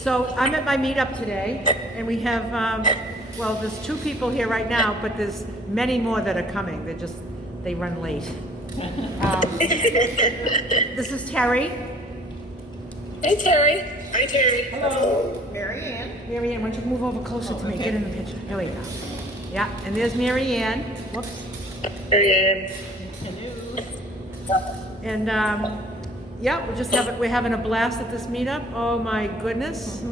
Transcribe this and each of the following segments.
So I'm at my meetup today, and we have, well, there's 2 people here right now, but there's many more that are coming. They run late. This is Terry. Hey, Terry. Hi, Terry. Hello. Mary Ann. Mary Ann, why don't you move over closer to me? Get in the picture. Here we go. Yeah, and there's Mary Ann. Whoops. Mary Ann. And yeah, we're having a blast at this meetup. Oh my goodness.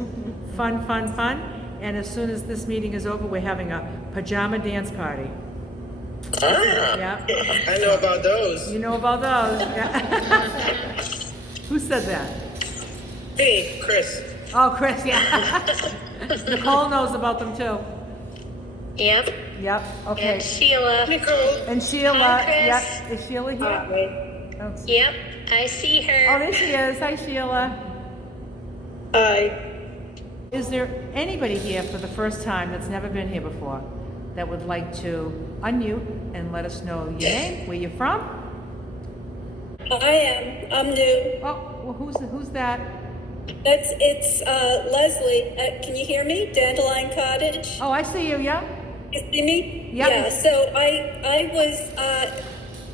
Fun, fun, fun. And as soon as this meeting is over, we're having a pajama dance party. Ah, Yeah. I know about those. You know about those. Yeah. Who said that? Me, Chris. Oh, Chris, yeah. Nicole knows about them too. Yep. Yep, okay. And Sheila. Nicole. And Sheila, Hi, Chris. yep. Is Sheila here? Oh, Yep. I see her. oh, there she is. Hi, Sheila. Hi. Is there anybody here for the first time that's never been here before that would like to unmute and let us know your name, where you're from? I am. I'm new. Oh, well, who's that? It's Leslie. Can you hear me? Dandelion Cottage. Oh, I see you, yeah? You see me? Yep. Yeah. So I was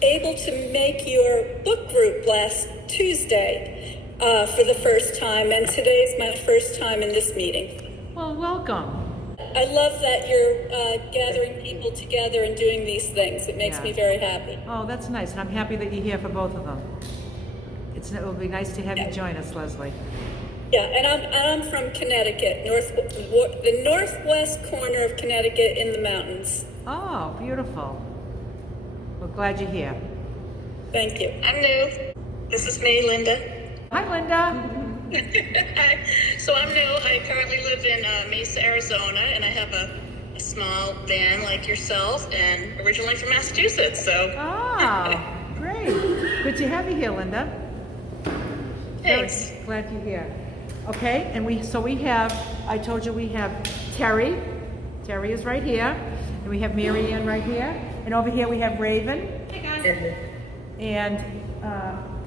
able to make your book group last Tuesday for the first time, and today's my first time in this meeting. Well, welcome. I love that you're gathering people together and doing these things. It makes Yeah. me very happy. Oh, that's nice, and I'm happy that you're here for both of them. It will be nice to have you join us, Leslie. Yeah, and I'm from Connecticut, the northwest corner of Connecticut in the mountains. Oh, beautiful. We're glad you're here. Thank you. I'm new. This is me, Linda. Hi, Linda. So I'm new. I currently live in Mesa, Arizona, and I have a small van like yourself, and originally from Massachusetts. So Ah, great. Good to have you here, Linda. thanks. Very glad you're here. Okay, and I told you we have Terry. Terry is right here. And we have Mary Ann right here. And over here we have Raven. Hey guys. And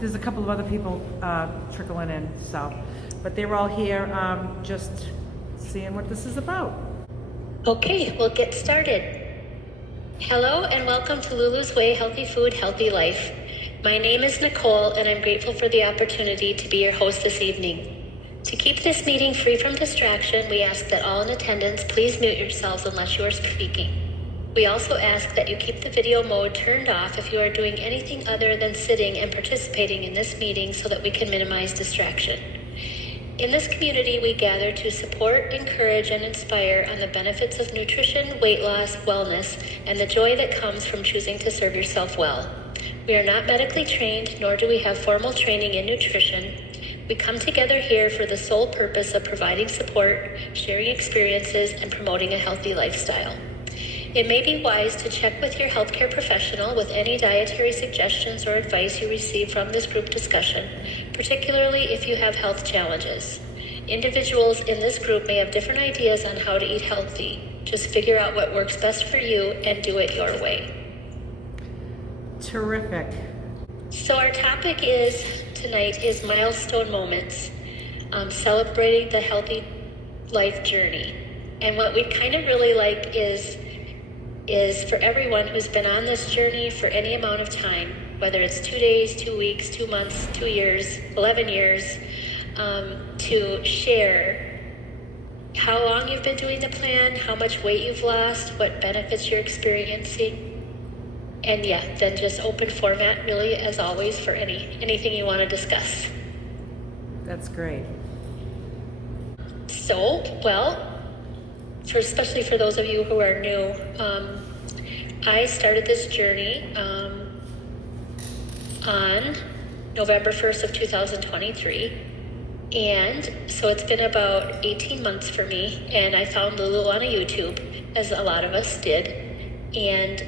there's a couple of other people trickling in, but they're all here just seeing what this is about. Okay, we'll get started. Hello and welcome to Lulu's Way Healthy Food, Healthy Life. My name is Nicole and I'm grateful for the opportunity to be your host this evening. To keep this meeting free from distraction, we ask that all in attendance please mute yourselves unless you are speaking. We also ask that you keep the video mode turned off if you are doing anything other than sitting and participating in this meeting so that we can minimize distraction. In this community, we gather to support, encourage, and inspire on the benefits of nutrition, weight loss, wellness, and the joy that comes from choosing to serve yourself well. We are not medically trained, nor do we have formal training in nutrition. We come together here for the sole purpose of providing support, sharing experiences, and promoting a healthy lifestyle. It may be wise to check with your healthcare professional with any dietary suggestions or advice you receive from this group discussion, particularly if you have health challenges. Individuals in this group may have different ideas on how to eat healthy. Just figure out what works best for you and do it your way. Terrific. So our topic tonight is milestone moments, celebrating the healthy life journey. And what we'd kind of really like is for everyone who's been on this journey for any amount of time, whether it's 2 days, 2 weeks, 2 months, 2 years, 11 years, to share how long you've been doing the plan, how much weight you've lost, what benefits you're experiencing. And yeah, then just open format really as always for anything you want to discuss. That's great. So, well, especially for those of you who are new, I started this journey on November 1st of 2023. And so it's been about 18 months for me, and I found Lulu on a YouTube, as a lot of us did. And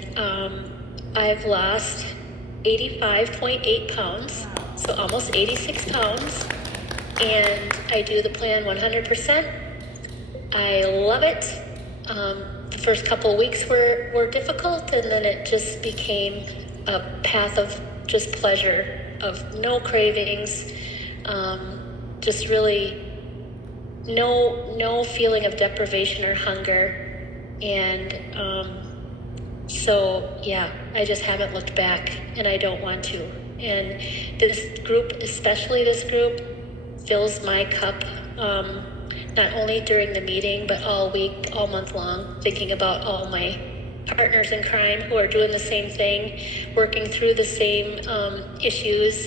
I've lost 85.8 pounds, so almost 86 pounds. And I do the plan 100%. I love it. The first couple of weeks were difficult, and then it just became a path of just pleasure, of no cravings, just really no feeling of deprivation or hunger. And so, yeah, I just haven't looked back, and I don't want to. And this group, especially this group, fills my cup, not only during the meeting, but all week, all month long, thinking about all my partners in crime who are doing the same thing, working through the same issues,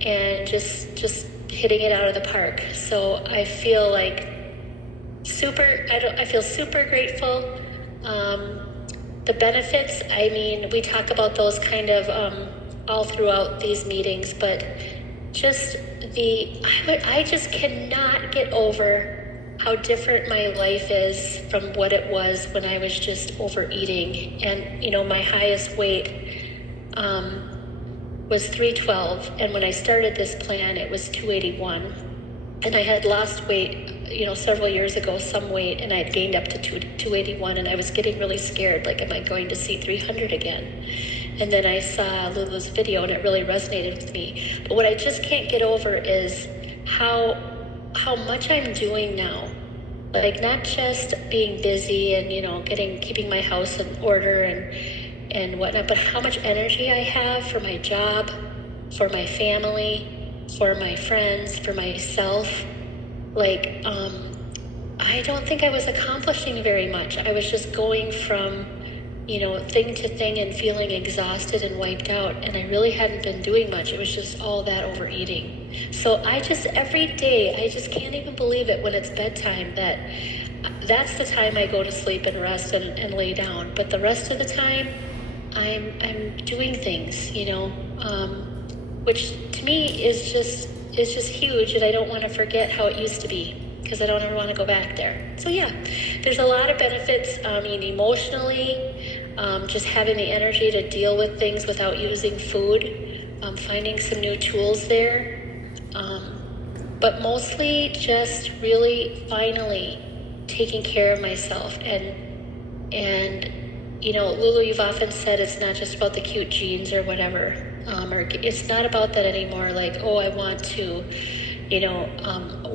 and just hitting it out of the park. So I feel like I feel super grateful. The benefits, I mean, we talk about those kind of all throughout these meetings, but I just cannot get over how different my life is from what it was when I was just overeating. And, my highest weight was 312. And when I started this plan, it was 281. And I had lost weight, several years ago, some weight, and I had gained up to 281. And I was getting really scared, like, am I going to see 300 again? And then I saw Lulu's video, and it really resonated with me. But what I just can't get over is how much I'm doing now. Like, not just being busy and, keeping my house in order and whatnot, but how much energy I have for my job, for my family, for my friends, for myself. Like, I don't think I was accomplishing very much. I was just going from thing to thing and feeling exhausted and wiped out. And I really hadn't been doing much. It was just all that overeating. So every day, I just can't even believe it when it's bedtime that's the time I go to sleep and rest and lay down. But the rest of the time, I'm doing things, which to me is just huge. And I don't want to forget how it used to be, because I don't ever want to go back there. So yeah, there's a lot of benefits. Emotionally, just having the energy to deal with things without using food, finding some new tools there, but mostly just really finally taking care of myself. And Lulu, you've often said it's not just about the cute jeans or whatever, or it's not about that anymore. Like, oh, I want to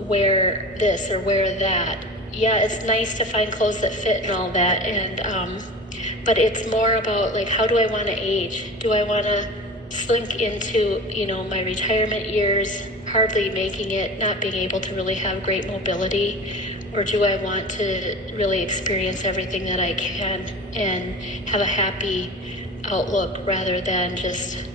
wear this or wear that. Yeah, it's nice to find clothes that fit and all that, and but it's more about, like, how do I want to age? Do I want to slink into my retirement years, hardly making it, not being able to really have great mobility, or do I want to really experience everything that I can and have a happy outlook rather than just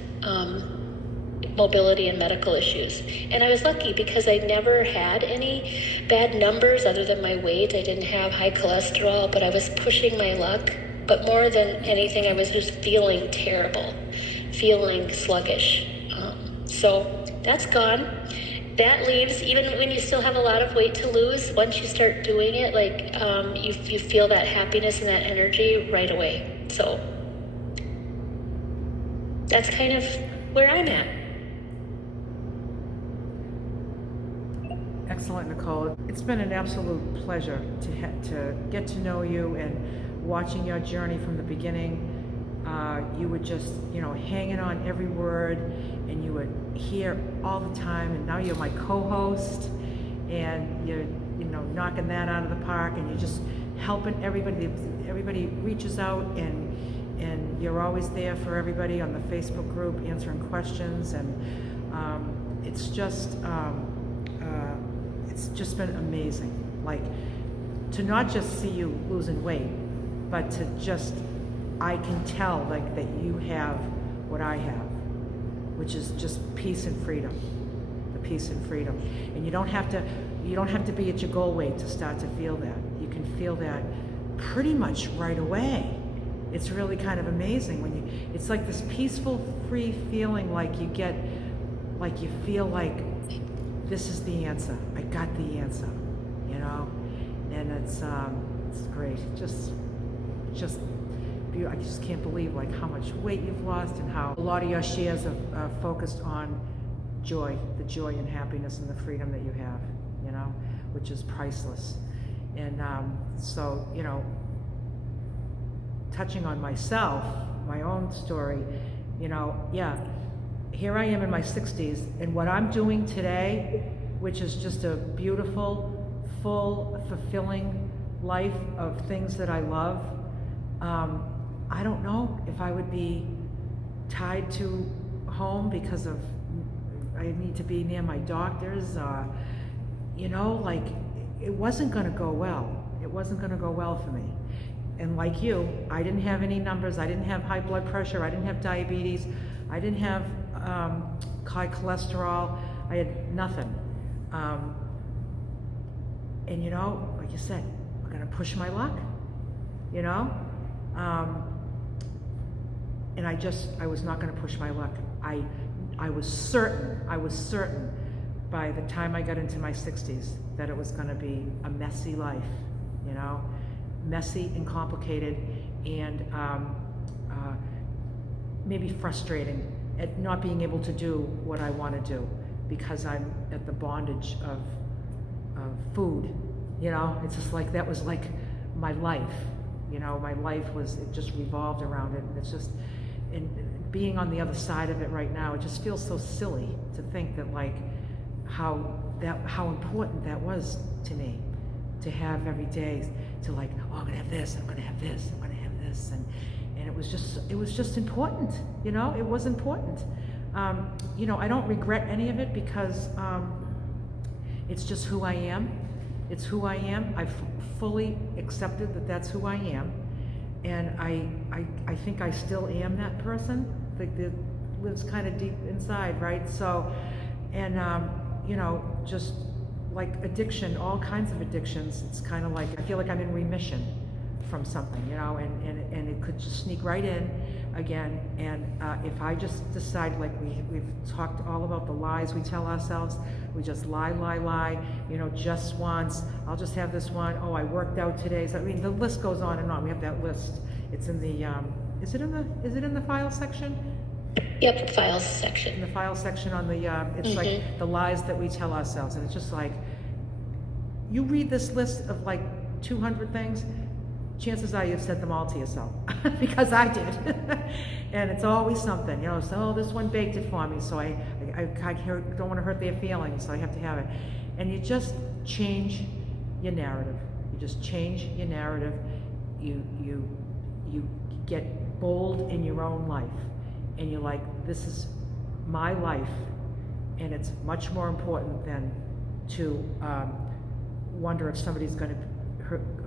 mobility and medical issues? And I was lucky because I never had any bad numbers other than my weight. I didn't have high cholesterol, but I was pushing my luck. But more than anything, I was just feeling terrible, feeling sluggish. So that's gone. That leaves, even when you still have a lot of weight to lose, once you start doing it, like, you feel that happiness and that energy right away. So that's kind of where I'm at. Excellent, Nicole. It's been an absolute pleasure to get to know you, and watching your journey from the beginning. You were just, hanging on every word, and you were here all the time, and now you're my co-host, and you're, knocking that out of the park, and you're just helping everybody. Everybody reaches out, and you're always there for everybody on the Facebook group, answering questions, and it's just been amazing. Like, to not just see you losing weight, but to just, I can tell, like, that you have what I have, which is just peace and freedom, the peace and freedom. And you don't have to be at your goal weight to start to feel that. You can feel that pretty much right away. It's really kind of amazing when it's like this peaceful, free feeling, like you get, like you feel like this is the answer. I got the answer, and it's great. Just I just can't believe, like, how much weight you've lost, and how a lot of your shares are focused on joy, the joy and happiness and the freedom that you have, which is priceless. And so, touching on myself, my own story, here I am in my 60s, and what I'm doing today, which is just a beautiful fulfilling life of things that I love, I don't know if I would be tied to home because of I need to be near my doctors. Like it wasn't going to go well. It wasn't going to go well for me. And like you, I didn't have any numbers. I didn't have high blood pressure. I didn't have diabetes. I didn't have high cholesterol. I had nothing. And like you said, we're going to push my luck, and I was not going to push my luck. I was certain by the time I got into my 60s that it was going to be a messy life, messy and complicated, and maybe frustrating at not being able to do what I want to do because I'm at the bondage of food. It's just like that was like my life. My life it just revolved around it, and it's just, and being on the other side of it right now, it just feels so silly to think that like how important that was to me, to have every day to like, oh, I'm gonna have this, I'm gonna have this, I'm gonna have this, and it was just important, it was important. I don't regret any of it because it's just who I am. It's who I am. I've fully accepted that that's who I am, and I think I still am that person that lives kind of deep inside, right? So, and just like addiction, all kinds of addictions. It's kind of like I feel like I'm in remission from something, and it could just sneak right in again. And if I just decide, like we've talked all about the lies we tell ourselves, we just lie, just once, I'll just have this one, oh, I worked out today. So, I mean, the list goes on and on. We have that list. It's in the, is it in the file section? Yep, files section. In the file section on the, it's like the lies that we tell ourselves. And it's just like, you read this list of like 200 things, chances are you've said them all to yourself because I did. And it's always something, so, oh, this one baked it for me, so I don't want to hurt their feelings, so I have to have it. And you just change your narrative. You just change your narrative. You get bold in your own life, and you're like, this is my life, and it's much more important than to wonder if somebody's going to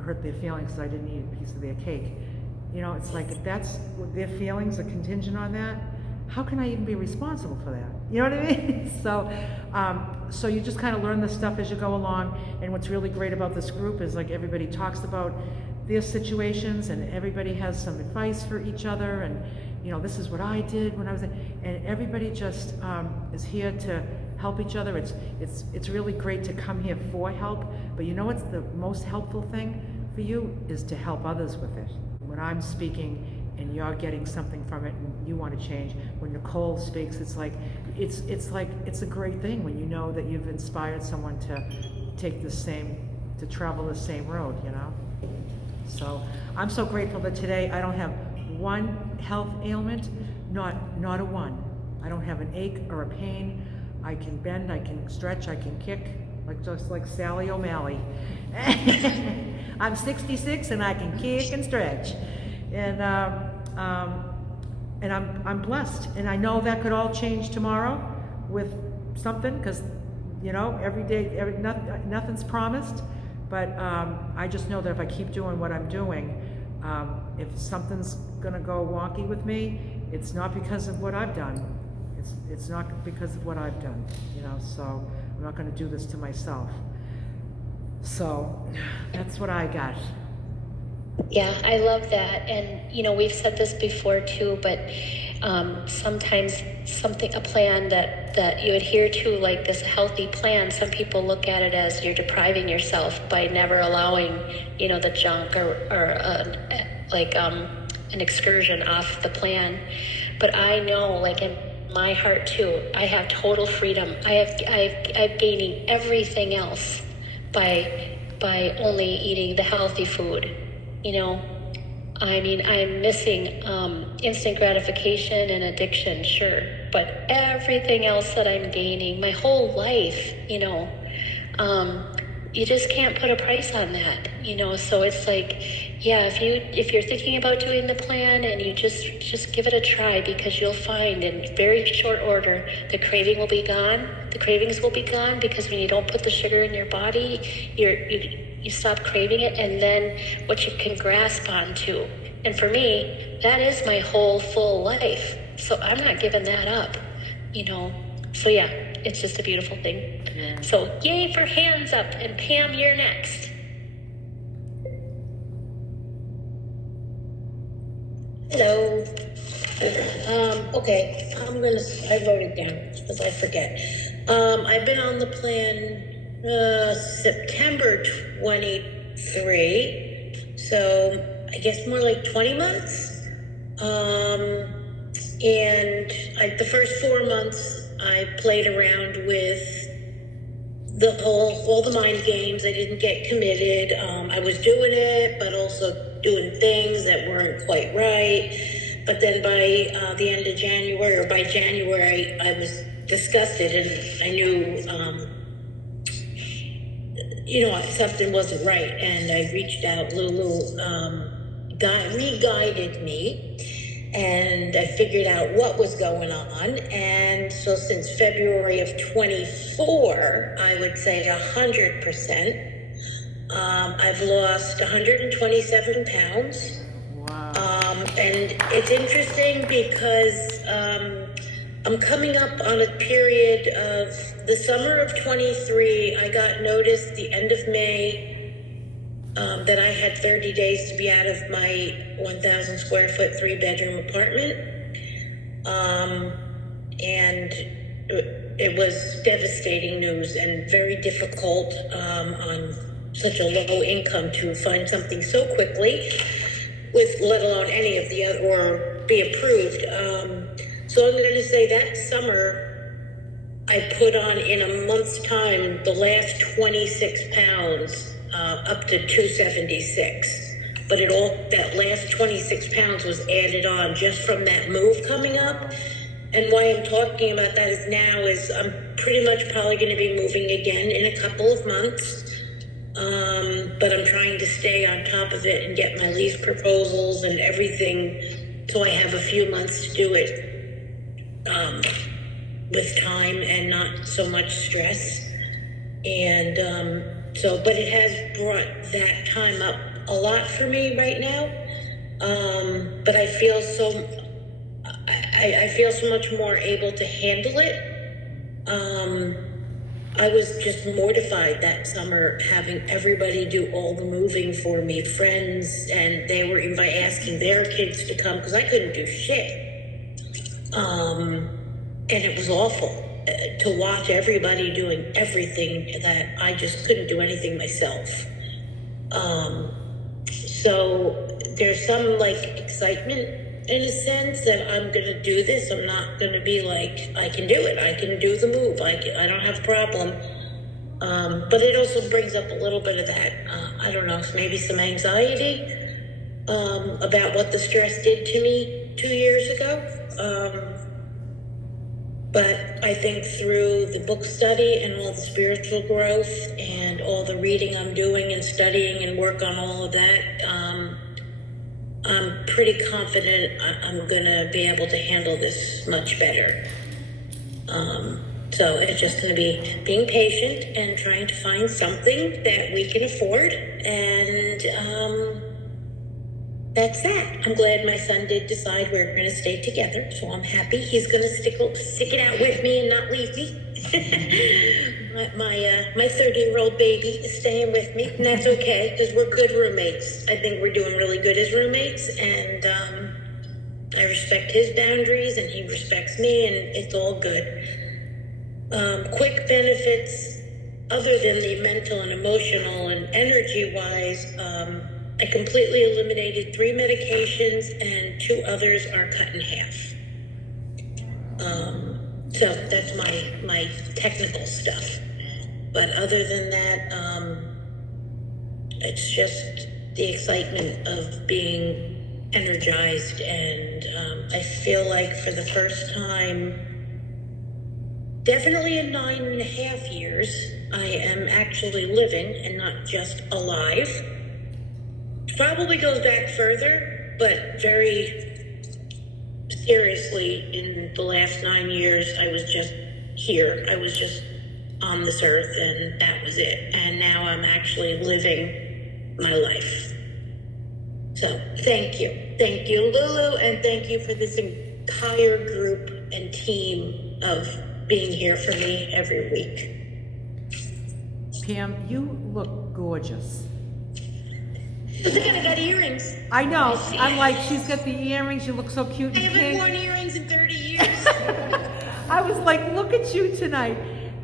hurt their feelings because I didn't eat a piece of their cake. It's like, if that's their feelings are contingent on that, how can I even be responsible for that? You know what I mean? So you just kind of learn this stuff as you go along. And what's really great about this group is like everybody talks about their situations, and everybody has some advice for each other. And this is what I did when I was, and everybody just is here to help each other. It's really great to come here for help. But what's the most helpful thing for you is to help others with it. When I'm speaking and you're getting something from it and you want to change, when Nicole speaks, it's a great thing when you know that you've inspired someone to take to travel the same road, So I'm so grateful that today I don't have one health ailment, not a one. I don't have an ache or a pain. I can bend, I can stretch, I can kick, just like Sally O'Malley. I'm 66 and I can kick and stretch, and I'm blessed. And I know that could all change tomorrow with something, because every day, nothing's promised. But I just know that if I keep doing what I'm doing, if something's gonna go wonky with me, it's not because of what I've done. It's not because of what I've done, so I'm not going to do this to myself. So that's what I got. Yeah, I love that. And, we've said this before too, but sometimes a plan that you adhere to, like this healthy plan, some people look at it as you're depriving yourself by never allowing, the junk or an excursion off the plan. But I know, like in my heart too, I have total freedom. I'm gaining everything else by only eating the healthy food. I mean, I'm missing instant gratification and addiction, sure, but everything else that I'm gaining, my whole life, you just can't put a price on that, so it's like, yeah, if you're thinking about doing the plan, and you just give it a try, because you'll find in very short order the cravings will be gone, because when you don't put the sugar in your body, you stop craving it, and then what you can grasp onto. And for me, that is my whole full life, so I'm not giving that up, so yeah, it's just a beautiful thing. Yeah. So yay for hands up, and Pam, you're next. Hello. Okay, I wrote it down because I forget. I've been on the plan September 23, so I guess more like 20 months. And the first 4 months I played around with all the mind games. I didn't get committed. I was doing it, but also doing things that weren't quite right. But then by the end of January, or by January, I was disgusted, and I knew, something wasn't right. And I reached out. Lulu re-guided me, and I figured out what was going on. And so since February of 24, I would say 100%. I've lost 127 pounds. Wow. And it's interesting because I'm coming up on a period of the summer of 23. I got notice the end of May that I had 30 days to be out of my 1,000 square foot 3-bedroom apartment. And it was devastating news, and very difficult on such a low income to find something so quickly, with let alone any of the other, or be approved. So I'm going to say that summer I put on, in a month's time, the last 26 pounds up to 276. But that last 26 pounds was added on just from that move coming up. And why I'm talking about that is I'm pretty much probably going to be moving again in a couple of months. But I'm trying to stay on top of it and get my lease proposals and everything, so I have a few months to do it with time and not so much stress. And but it has brought that time up a lot for me right now. But I feel so much more able to handle it. I was just mortified that summer, having everybody do all the moving for me, friends, and they were asking their kids to come because I couldn't do shit. And it was awful to watch everybody doing everything that I just couldn't do anything myself. So there's some excitement in a sense that I'm going to do this. I'm not going to be like, I can do it. I can do the move. I don't have a problem. But it also brings up a little bit of that, I don't know, maybe some anxiety about what the stress did to me 2 years ago. But I think through the book study and all the spiritual growth and all the reading I'm doing and studying and work on all of that, I'm pretty confident I'm going to be able to handle this much better. So it's just going to be being patient and trying to find something that we can afford. And that's that. I'm glad my son did decide we're going to stay together. So I'm happy he's going to stick it out with me and not leave me. My 30-year-old baby is staying with me, and that's okay because we're good roommates. I think we're doing really good as roommates, and I respect his boundaries and he respects me, and it's all good. Quick benefits, other than the mental and emotional and energy-wise, I completely eliminated 3 medications and 2 others are cut in half. So that's my technical stuff. But other than that, it's just the excitement of being energized. And I feel like for the first time, definitely in 9.5 years, I am actually living and not just alive. Probably goes back further, but very seriously, in the last 9 years, I was just here. I was just on this earth, and that was it. And now I'm actually living my life. So thank you, Lulu, and thank you for this entire group and team of being here for me every week. Pam, you look gorgeous. Look at I got earrings. I know. I'm like, she's got the earrings. You look so cute I and haven't pink. worn earrings in 30 years. I was like, look at you tonight.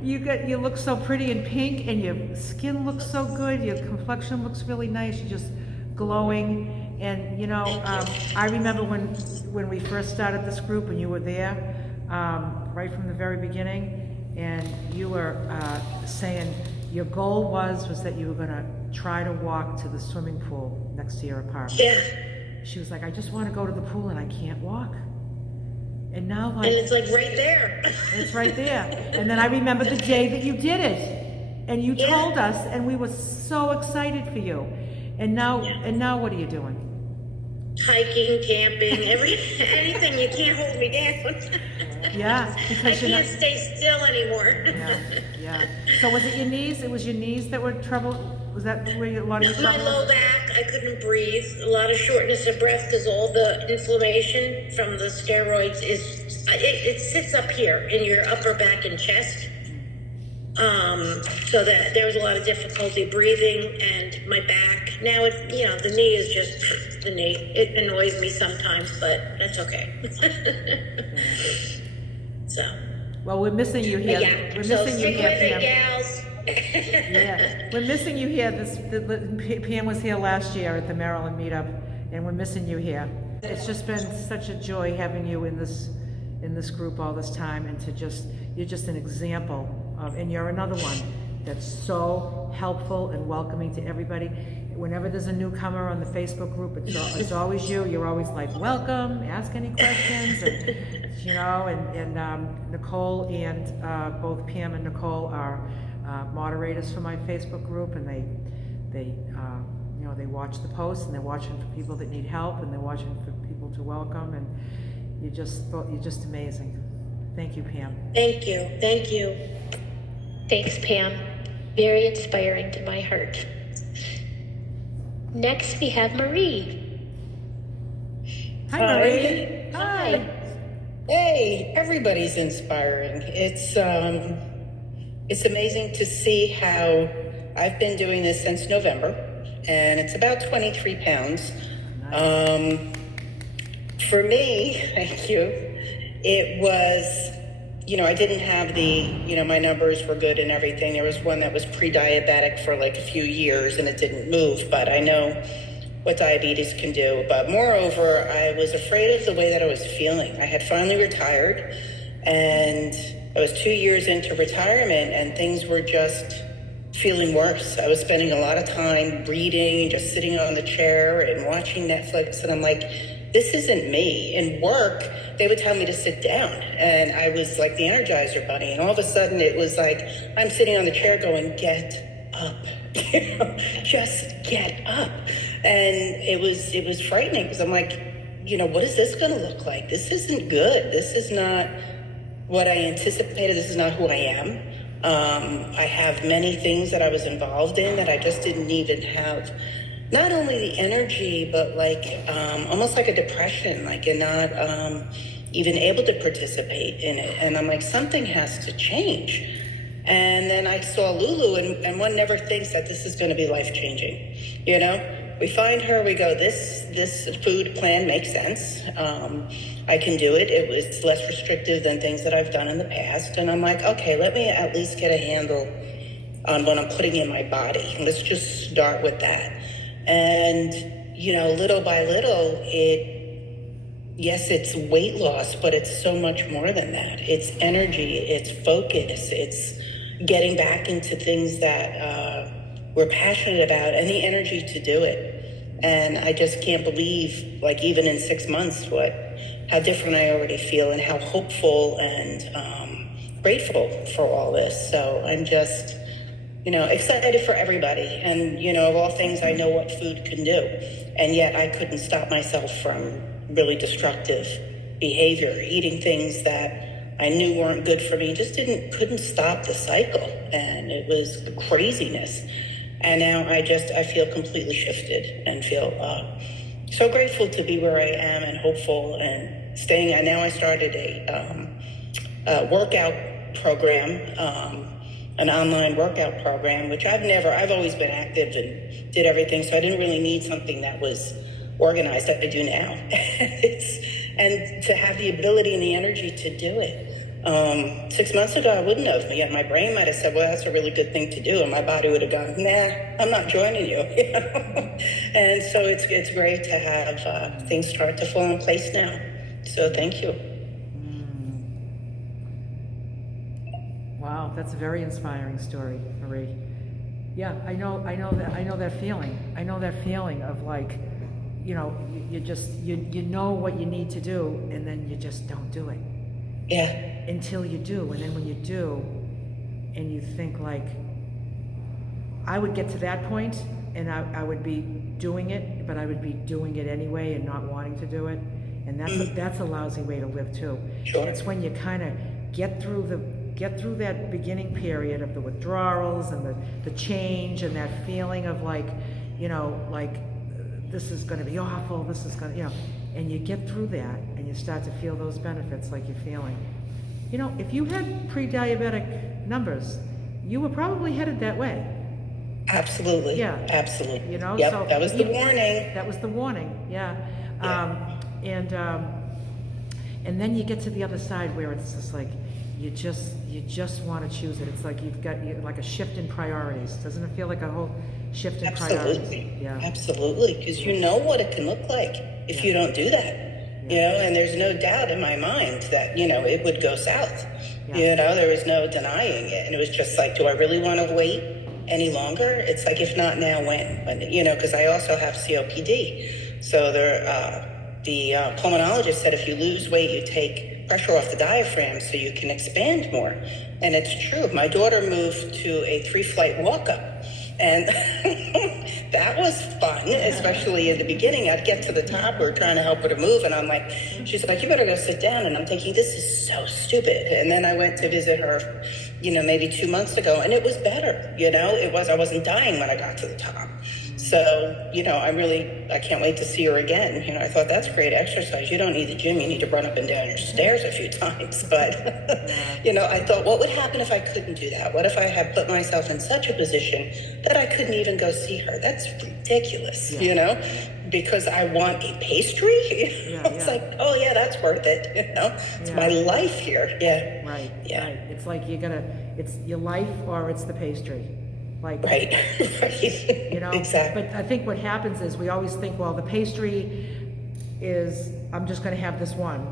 You look so pretty and pink, and your skin looks so good. Your complexion looks really nice. You're just glowing. And you know, I remember when we first started this group, and you were there right from the very beginning, and you were saying your goal was that you were going to try to walk to the swimming pool next to your apartment. Yeah. She was like, I just want to go to the pool and I can't walk. And now, like, And it's like right there. it's right there. And then I remember the day that you did it, and you Yeah. told us, and we were so excited for you. And now, what are you doing? Hiking, camping, anything. You can't hold me down. Yeah, I because you're can't not. stay still anymore. Yeah. So was it your knees? It was your knees that were trouble. Was that where a lot of your My trouble? low back, I couldn't breathe. A lot of shortness of breath because all the inflammation from the steroids it sits up here in your upper back and chest. So that there was a lot of difficulty breathing, and my back. Now the knee is just the knee. It annoys me sometimes, but that's okay. So. Well, we're missing you here. Yeah. We're So missing you stick here, with it, Pam. gals. Yeah, we're missing you here. Pam was here last year at the Maryland meetup, and we're missing you here. It's just been such a joy having you in this group all this time, and you're just an example of, and you're another one that's so helpful and welcoming to everybody. Whenever there's a newcomer on the Facebook group, it's always you. You're always like, welcome, ask any questions, and and Nicole and both Pam and Nicole are moderators for my Facebook group, and they watch the posts, and they're watching for people that need help, and they're watching for people to welcome, and you're just amazing. Thank you, Pam. Thank you. Thanks, Pam. Very inspiring to my heart. Next, we have Marie. Hi, Hi. Marie. Hi. Hey, everybody's inspiring. It's amazing to see how I've been doing this since November, and it's about 23 pounds. For me, thank you, it was, I didn't have my numbers were good and everything. There was one that was pre-diabetic for like a few years and it didn't move, but I know what diabetes can do. But moreover, I was afraid of the way that I was feeling. I had finally retired, and I was 2 years into retirement, and things were just feeling worse. I was spending a lot of time reading, just sitting on the chair and watching Netflix, and I'm like, this isn't me. In work, they would tell me to sit down, and I was like the Energizer Bunny, and all of a sudden it was like, I'm sitting on the chair going, get up, just get up. And it was frightening, because I'm like, what is this gonna look like? This isn't good. This is not what I anticipated. This is not who I am. I have many things that I was involved in that I just didn't even have, not only the energy, but like almost like a depression, like you're not even able to participate in it. And I'm like, something has to change. And then I saw Lulu, and one never thinks that this is going to be life-changing. We find her, we go, this food plan makes sense. I can do it. It was less restrictive than things that I've done in the past. And I'm like, okay, let me at least get a handle on what I'm putting in my body. Let's just start with that. And, little by little, yes, it's weight loss, but it's so much more than that. It's energy, it's focus, it's getting back into things that we're passionate about, and the energy to do it. And I just can't believe, like, even in 6 months, how different I already feel, and how hopeful and grateful for all this. So I'm just, excited for everybody. And, of all things, I know what food can do. And yet I couldn't stop myself from really destructive behavior, eating things that I knew weren't good for me, just couldn't stop the cycle. And it was craziness. And now I feel completely shifted and feel so grateful to be where I am and hopeful and staying. And now I started a workout program, an online workout program, which I've always been active and did everything. So I didn't really need something that was organized that I do now. And to have the ability and the energy to do it. 6 months ago, I wouldn't have. My brain might have said, well, that's a really good thing to do. And my body would have gone, nah, I'm not joining you. And so it's great to have things start to fall in place now. So thank you. Wow, that's a very inspiring story, Marie. Yeah, I know that feeling. I know that feeling of like, you know what you need to do, and then you just don't do it. Yeah. Until you do, and then when you do, and you think like, I would get to that point, and I would be doing it, but I would be doing it anyway and not wanting to do it, and that's a lousy way to live too. Sure. It's when you kind of get through that beginning period of the withdrawals and the change and that feeling of like, like this is going to be awful, this is going to, and you get through that and you start to feel those benefits like you're feeling. If you had pre-diabetic numbers, you were probably headed that way. Absolutely. Yeah. Absolutely. Yep, so that was the warning. That was the warning, yeah. Yeah. And then you get to the other side where it's just like, you just want to choose it. It's like you've got like a shift in priorities. Doesn't it feel like a whole shift in priorities? Absolutely. Yeah. Absolutely. Because you know what it can look like if you don't do that. And there's no doubt in my mind that, it would go south. Yeah. There was no denying it. And it was just like, do I really want to wait any longer? It's like, if not now, when? Because I also have COPD. So the pulmonologist said if you lose weight, you take pressure off the diaphragm so you can expand more. And it's true. My daughter moved to a 3-flight walk-up. And that was fun, especially in the beginning. I'd get to the top, we were trying to help her to move, and I'm like, she's like, you better go sit down. And I'm thinking, this is so stupid. And then I went to visit her, maybe 2 months ago, and it was better. I wasn't dying when I got to the top. So, I can't wait to see her again. I thought that's great exercise. You don't need the gym. You need to run up and down your stairs a few times. But, I thought, what would happen if I couldn't do that? What if I had put myself in such a position that I couldn't even go see her? That's ridiculous, because I want a pastry. It's like, oh yeah, that's worth it. It's my life here. Yeah. Right. Yeah. Right. It's like it's your life or it's the pastry. Like, right. Exactly. But I think what happens is we always think, well, the pastry is, I'm just going to have this one,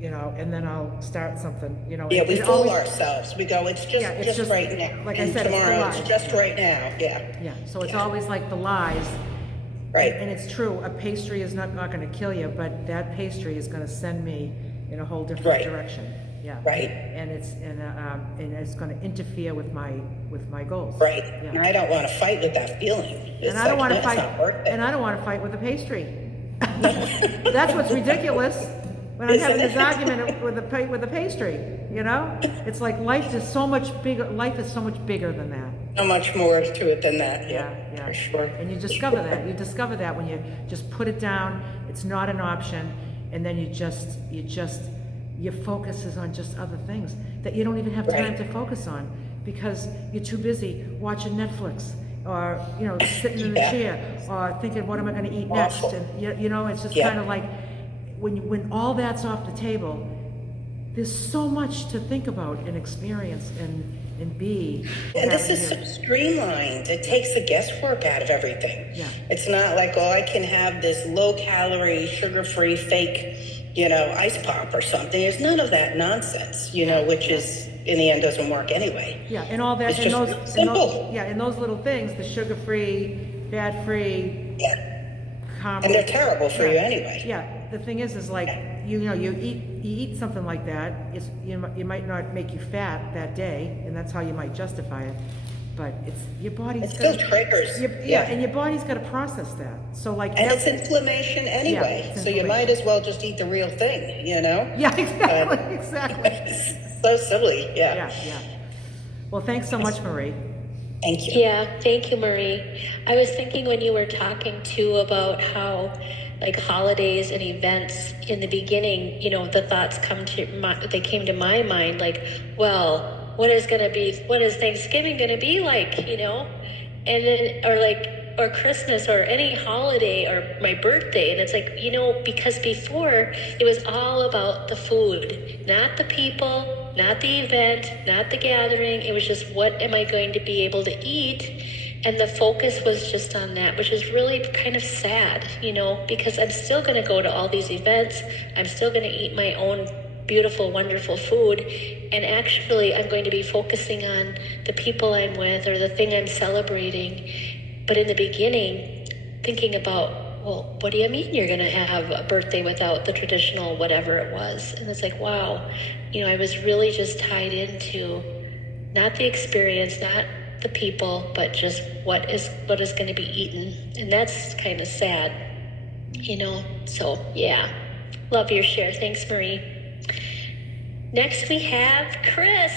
and then I'll start something, Yeah, we fool ourselves. We go, it's just right now. Like and I said, tomorrow, it's just right now. Yeah. Yeah. So it's always like the lies. Right. And it's true. A pastry is not going to kill you, but that pastry is going to send me in a whole different direction. Yeah. Right. And it's going to interfere with my goals. Right. Yeah. And I don't want to fight with that feeling. And I don't want to fight. And I don't want to fight with the pastry. That's what's ridiculous. When I'm having this argument with the pastry, it's like life is so much bigger. Life is so much bigger than that. So much more to it than that. Yeah. For sure. And you discover that. You discover that when you just put it down. It's not an option, and then your focus is on just other things that you don't even have time to focus on because you're too busy watching Netflix or sitting in the chair or thinking, what am I going to eat next? And it's just kind of like when all that's off the table, there's so much to think about and experience and be. And this is so streamlined. It takes the guesswork out of everything. Yeah. It's not like, I can have this low-calorie, sugar-free, fake, ice pop or something. There's none of that nonsense, which is, in the end, doesn't work anyway. Yeah, and all that, it's just simple. And those little things, the sugar-free, fat-free, caramel. And they're terrible for you anyway. Yeah, the thing is like, you know, you eat something like that, it might not make you fat that day, and that's how you might justify it, but it's, your body's It still gotta- triggers. yeah, and your body's gotta process that, so like. And it's inflammation anyway, it's so you might as well just eat the real thing, you know? Yeah, exactly, exactly. So silly, Yeah. Well, thanks so much, Marie. Thank you. Yeah, thank you, Marie. I was thinking when you were talking too about how like holidays and events in the beginning, you know, the thoughts came to my mind, like, well, what is Thanksgiving gonna be like, you know? And then, or Christmas or any holiday or my birthday. And it's like, you know, because before it was all about the food, not the people, not the event, not the gathering. It was just, what am I going to be able to eat? And the focus was just on that, which is really kind of sad, you know, because I'm still going to go to all these events. I'm still going to eat my own beautiful, wonderful food. And actually, I'm going to be focusing on the people I'm with or the thing I'm celebrating. But in the beginning, thinking about, well, what do you mean you're going to have a birthday without the traditional whatever it was? And it's like, wow, you know, I was really just tied into not the experience, not the people, but just what is going to be eaten. And that's kind of sad, you know? So, yeah, love your share. Thanks, Marie. Next, we have Chris.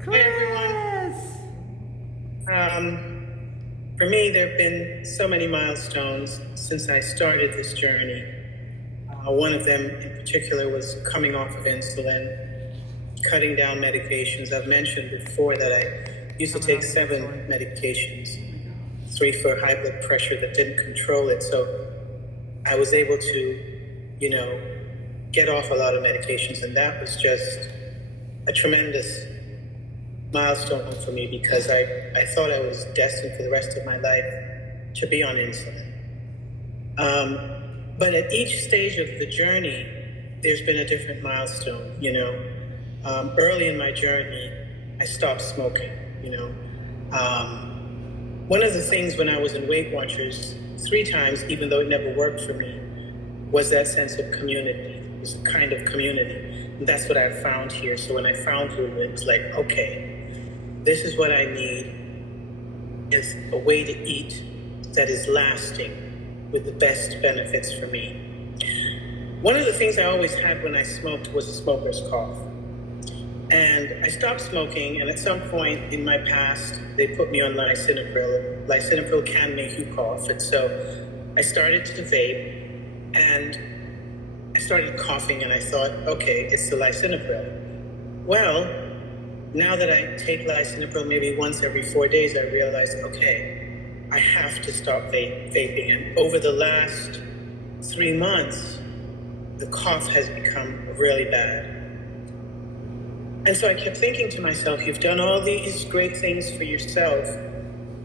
Chris! For me, there have been so many milestones since I started this journey. One of them in particular was coming off of insulin, cutting down medications. I've mentioned before that I used to take 7 medications, 3 for high blood pressure that didn't control it. So I was able to, you know, get off a lot of medications, and that was just a tremendous milestone for me because I thought I was destined for the rest of my life to be on insulin. But at each stage of the journey, there's been a different milestone, you know. Early in my journey, I stopped smoking, you know. One of the things when I was in Weight Watchers 3 times, even though it never worked for me, was that sense of community. It was a kind of community. And that's what I found here. So when I found Lulu, it was like, okay, this is what I need, is a way to eat that is lasting with the best benefits for me. One of the things I always had when I smoked was a smoker's cough. And I stopped smoking, and at some point in my past, they put me on lisinopril. Lisinopril can make you cough, and so I started to vape, and I started coughing, and I thought, okay, it's the lisinopril. Well, now that I take lisinopril maybe once every 4 days, I realized, okay, I have to stop vaping. And over the last 3 months, the cough has become really bad. And so I kept thinking to myself, you've done all these great things for yourself.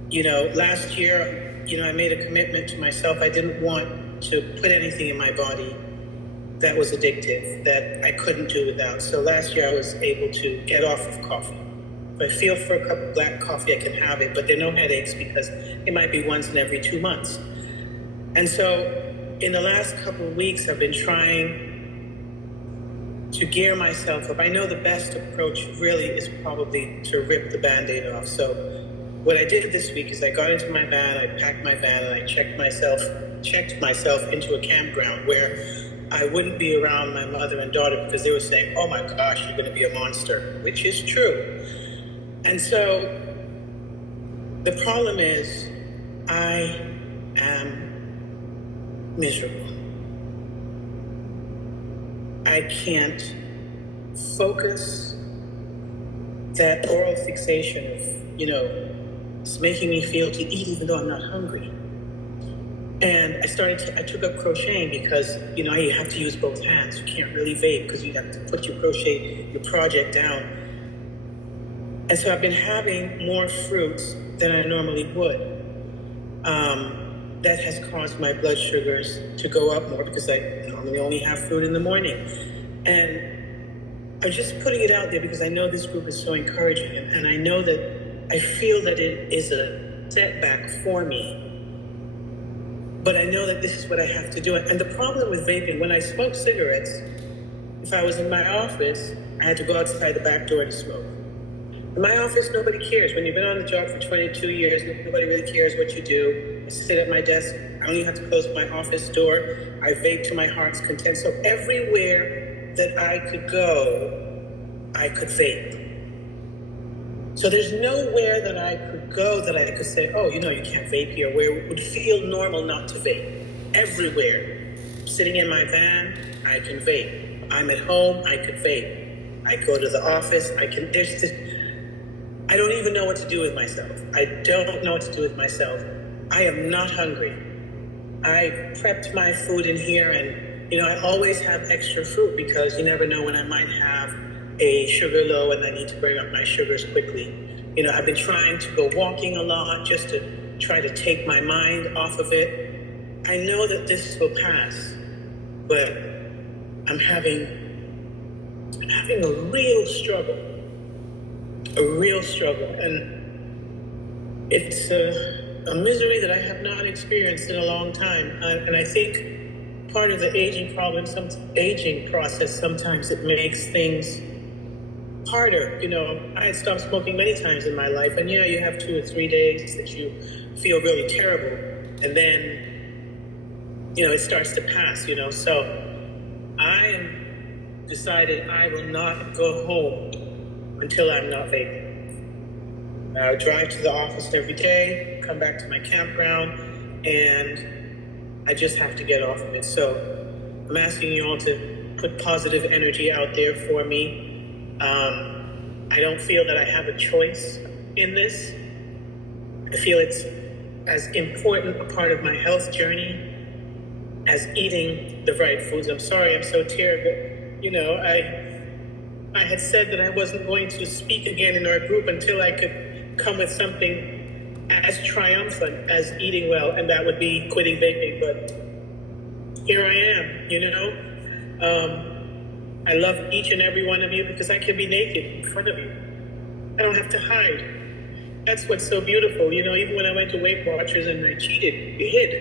You know, last year, you know, I made a commitment to myself. I didn't want to put anything in my body that was addictive, that I couldn't do without. So last year I was able to get off of coffee. If I feel for a cup of black coffee, I can have it, but there are no headaches because it might be once in every 2 months. And so in the last couple of weeks, I've been trying to gear myself up. I know the best approach really is probably to rip the Band-Aid off. So what I did this week is I got into my van, I packed my van, and I checked myself into a campground where I wouldn't be around my mother and daughter because they were saying, oh my gosh, you're gonna be a monster, which is true. And so the problem is I am miserable. I can't focus. That oral fixation of, you know, it's making me feel to eat even though I'm not hungry. And I took up crocheting because, you know, you have to use both hands. You can't really vape because you have to put your project down. And so I've been having more fruits than I normally would. That has caused my blood sugars to go up more because I normally only have fruit in the morning. And I'm just putting it out there because I know this group is so encouraging, and I know that, I feel that it is a setback for me. but I know that this is what I have to do. And the problem with vaping, when I smoked cigarettes, if I was in my office, I had to go outside the back door to smoke. In my office, nobody cares. When you've been on the job for 22 years, nobody really cares what you do. I sit at my desk. I only have to close my office door. I vape to my heart's content. So everywhere that I could go, I could vape. So there's nowhere that I could go that I could say, oh, you can't vape here, where it would feel normal not to vape. Everywhere. Sitting in my van, I can vape. I'm at home, I could vape. I go to the office, I don't even know what to do with myself. I don't know what to do with myself. I am not hungry. I prepped my food in here, and I always have extra fruit because you never know when I might have a sugar low and I need to bring up my sugars quickly. I've been trying to go walking a lot just to try to take my mind off of it. I know that this will pass, but I'm having a real struggle. And it's a misery that I have not experienced in a long time. And I think part of the aging process, sometimes it makes things harder. I had stopped smoking many times in my life, and you have 2 or 3 days that you feel really terrible, and then it starts to pass. So I decided I will not go home until I'm not vaping. I drive to the office every day, come back to my campground, and I just have to get off of it. So I'm asking you all to put positive energy out there for me. I don't feel that I have a choice in this. I feel it's as important a part of my health journey as eating the right foods. I'm sorry I'm so tired, but I had said that I wasn't going to speak again in our group until I could come with something as triumphant as eating well, and that would be quitting vaping. But here I am, I love each and every one of you because I can be naked in front of you. I don't have to hide. That's what's so beautiful. Even when I went to Weight Watchers and I cheated, we hid.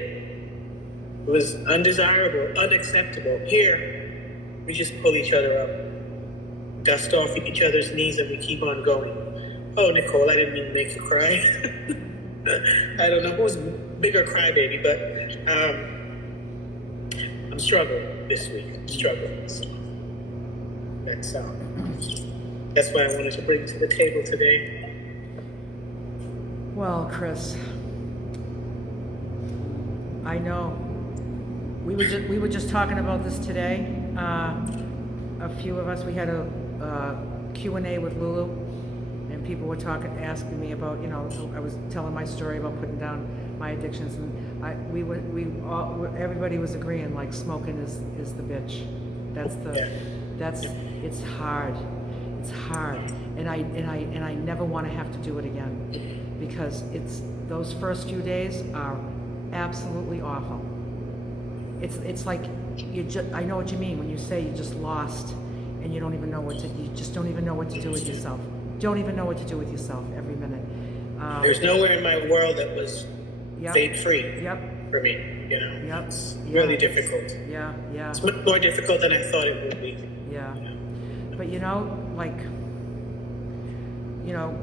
It was undesirable, unacceptable. Here, we just pull each other up, dust off each other's knees, and we keep on going. Oh, Nicole, I didn't mean to make you cry. I don't know who's bigger crybaby, but I'm struggling this week. I'm struggling. So that's why I wanted to bring to the table today. Well, Chris, I know we were just talking about this today. A few of us, we had a Q&A with Lulu, and people were asking me about, I was telling my story about putting down my addictions, and everybody was agreeing, like, smoking is the bitch. It's hard. It's hard, and I never want to have to do it again, because those first few days are absolutely awful. It's like I know what you mean when you say you just lost, and you just don't even know what to do with yourself. Don't even know what to do with yourself every minute. There's nowhere in my world that was vape free. Yep. For me, Yep. It's really difficult. Yeah. It's much more difficult than I thought it would be. Yeah. But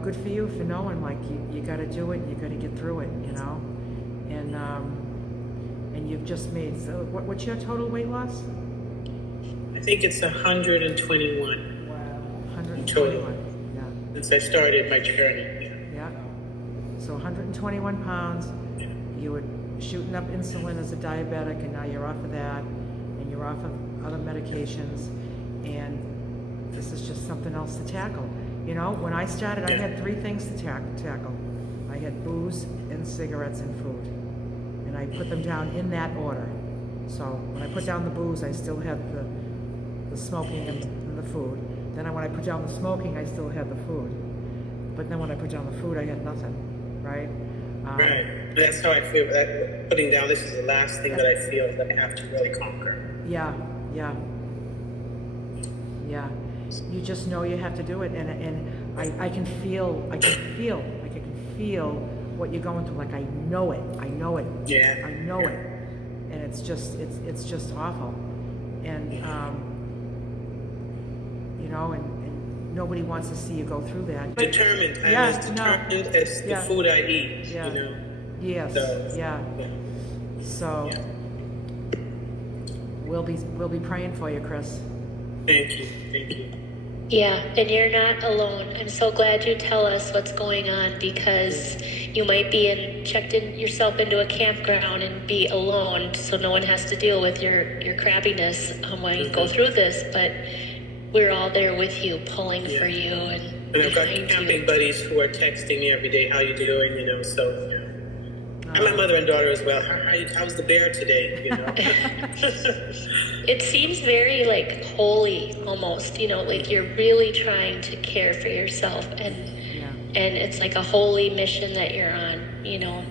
good for you for knowing, like, you got to do it, you got to get through it, and you've just made, so what's your total weight loss? I think it's 121. Wow. 121. Total. Yeah. Since I started my journey. Yeah. So 121 pounds. You were shooting up insulin as a diabetic, and now you're off of that, and you're off of other medications, and this is just something else to tackle. When I started, I had 3 things to tackle. I had booze and cigarettes and food, and I put them down in that order. So when I put down the booze, I still had the smoking and the food. Then when I put down the smoking, I still had the food. But then when I put down the food, I had nothing, right? Right. That's how I feel. Putting down, this is the last thing that I feel that I have to really conquer. Yeah. You just know you have to do it, and I can feel what you're going through. Like, I know it. Yeah. I know it. and it's just awful. And, you know, and nobody wants to see you go through that. But, Determined. I'm yeah, as determined as the yeah. food I eat, Yeah. you know. Yes, So, yeah. So, yeah. we'll be praying for you, Chris. Thank you. Thank you. Yeah, and you're not alone. I'm so glad you tell us what's going on, because you might be checked yourself into a campground and be alone, so no one has to deal with your crabbiness while you go through this. But we're all there with you, pulling for you and I've got behind camping you. buddies who are texting me every day, how you doing, you know, so, you know. And my mother and daughter as well. How's the bear today, you know? It seems very like holy almost, you know, like you're really trying to care for yourself, and it's like a holy mission that you're on, you know.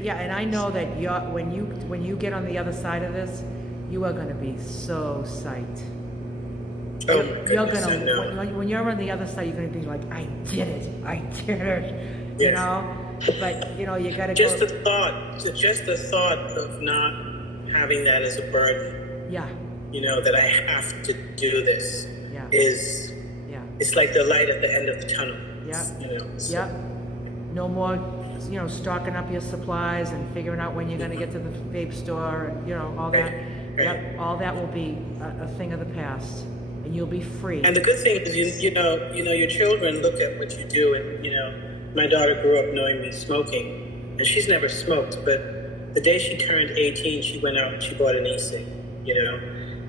Yeah, and I know that when you get on the other side of this, you are going to be so psyched. Oh, my goodness, I know. When you're on the other side, you're going to be like, I did it, you Yes. know. But you know, you got to Just go. the thought of not having that as a burden. Yeah. You know, that I have to do this is. Yeah. It's like the light at the end of the tunnel. Yeah. You know. So. Yeah. No more, you know, stocking up your supplies and figuring out when you're going to get to the vape store and, you know, all that. Right. Yep. All that will be a thing of the past, and you'll be free. And the good thing is, you know, your children look at what you do, and you know, my daughter grew up knowing me smoking, and she's never smoked. But the day she turned 18, she went out and she bought an e-cig, you know,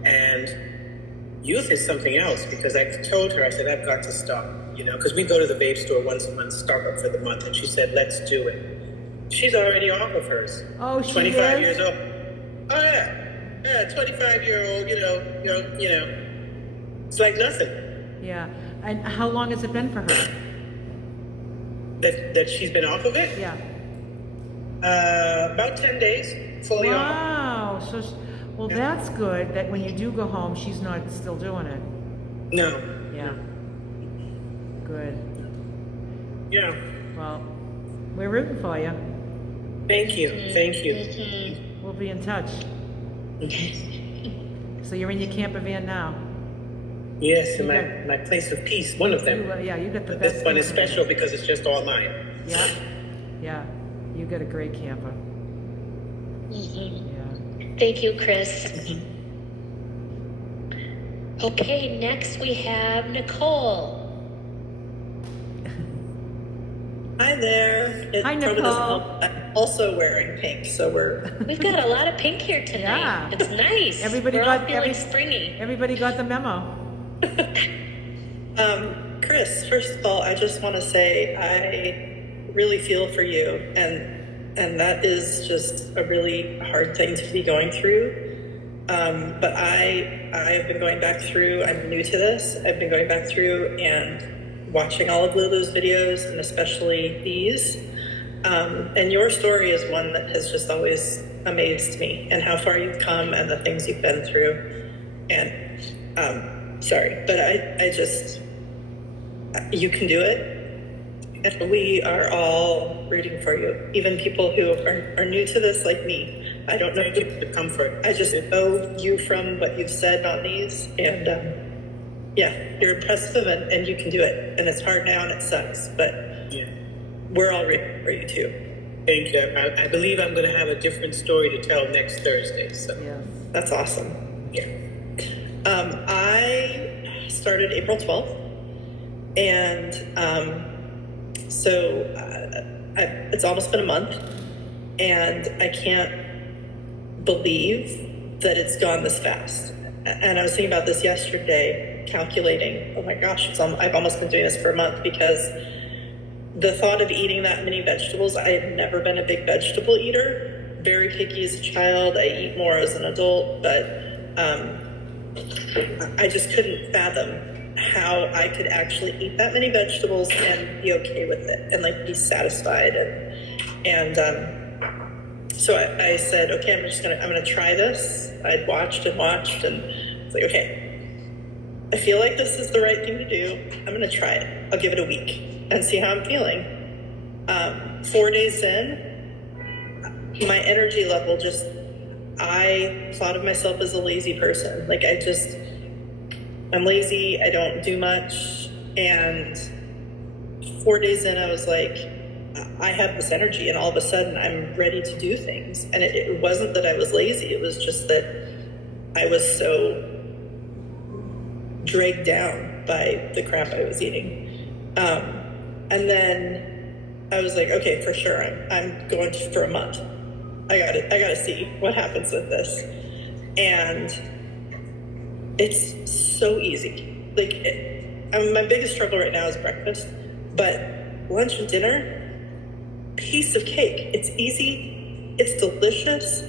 and youth is something else, because I told her, I said, I've got to stop, you know, because we go to the vape store once a month, stock up for the month, and she said, let's do it. She's already off of hers. Oh, she 25 is? years old. Oh yeah, 25-year-old. You know, it's like nothing. Yeah. And how long has it been for her? That she's been off of it. Yeah. About 10 days, fully off. Wow. So, well, that's good. That when you do go home, she's not still doing it. No. Yeah. Good. Yeah. Well, we're rooting for you. Thank you. Thank you. We'll be in touch. So you're in your camper van now. Yes, in my place of peace, one of them. You got the But best. this one is camper van. special because it's just all mine. Yeah. Yeah. You got a great camper. Mhm. Yeah. Thank you, Chris. Okay, next we have Nicole. Hi there. Hi, Probably doesn't Nicole. help. I'm also wearing pink, so we're. We've got a lot of pink here tonight. Yeah. It's nice. Everybody We're got- all feeling every- springy. Everybody got the memo. Chris, first of all, I just want to say I really feel for you, and that is just a really hard thing to be going through. But I've been going back through. I'm new to this. I've been going back through and watching all of Lulu's videos, and especially these. And your story is one that has just always amazed me, and how far you've come and the things you've been through. And sorry, but I just, you can do it. And we are all rooting for you, even people who are new to this like me. I don't know. Thank you for the comfort. I just know you from what you've said on these, and yeah, you're impressive, and you can do it. And it's hard now and it sucks, but we're all rooting for you too. Thank you. I believe I'm going to have a different story to tell next Thursday. So Yeah. That's awesome. yeah. I started April 12th, and so it's almost been a month, and I can't believe that it's gone this fast. And I was thinking about this yesterday, calculating, oh my gosh, I've almost been doing this for a month, because the thought of eating that many vegetables, I have never been a big vegetable eater, very picky as a child. I eat more as an adult, but I just couldn't fathom how I could actually eat that many vegetables and be okay with it and like be satisfied. And so I said, okay, I'm gonna try this. I'd watched and it's like, okay, I feel like this is the right thing to do. I'm gonna try it. I'll give it a week and see how I'm feeling. 4 days in, my energy level just, I thought of myself as a lazy person. Like I'm lazy, I don't do much. And 4 days in, I was like, I have this energy, and all of a sudden I'm ready to do things. And it wasn't that I was lazy, it was just that I was so dragged down by the crap I was eating. And then I was like, okay, for sure, I'm going for a month. I gotta see what happens with this. And it's so easy. Like, my biggest struggle right now is breakfast, but lunch and dinner, piece of cake. It's easy, it's delicious.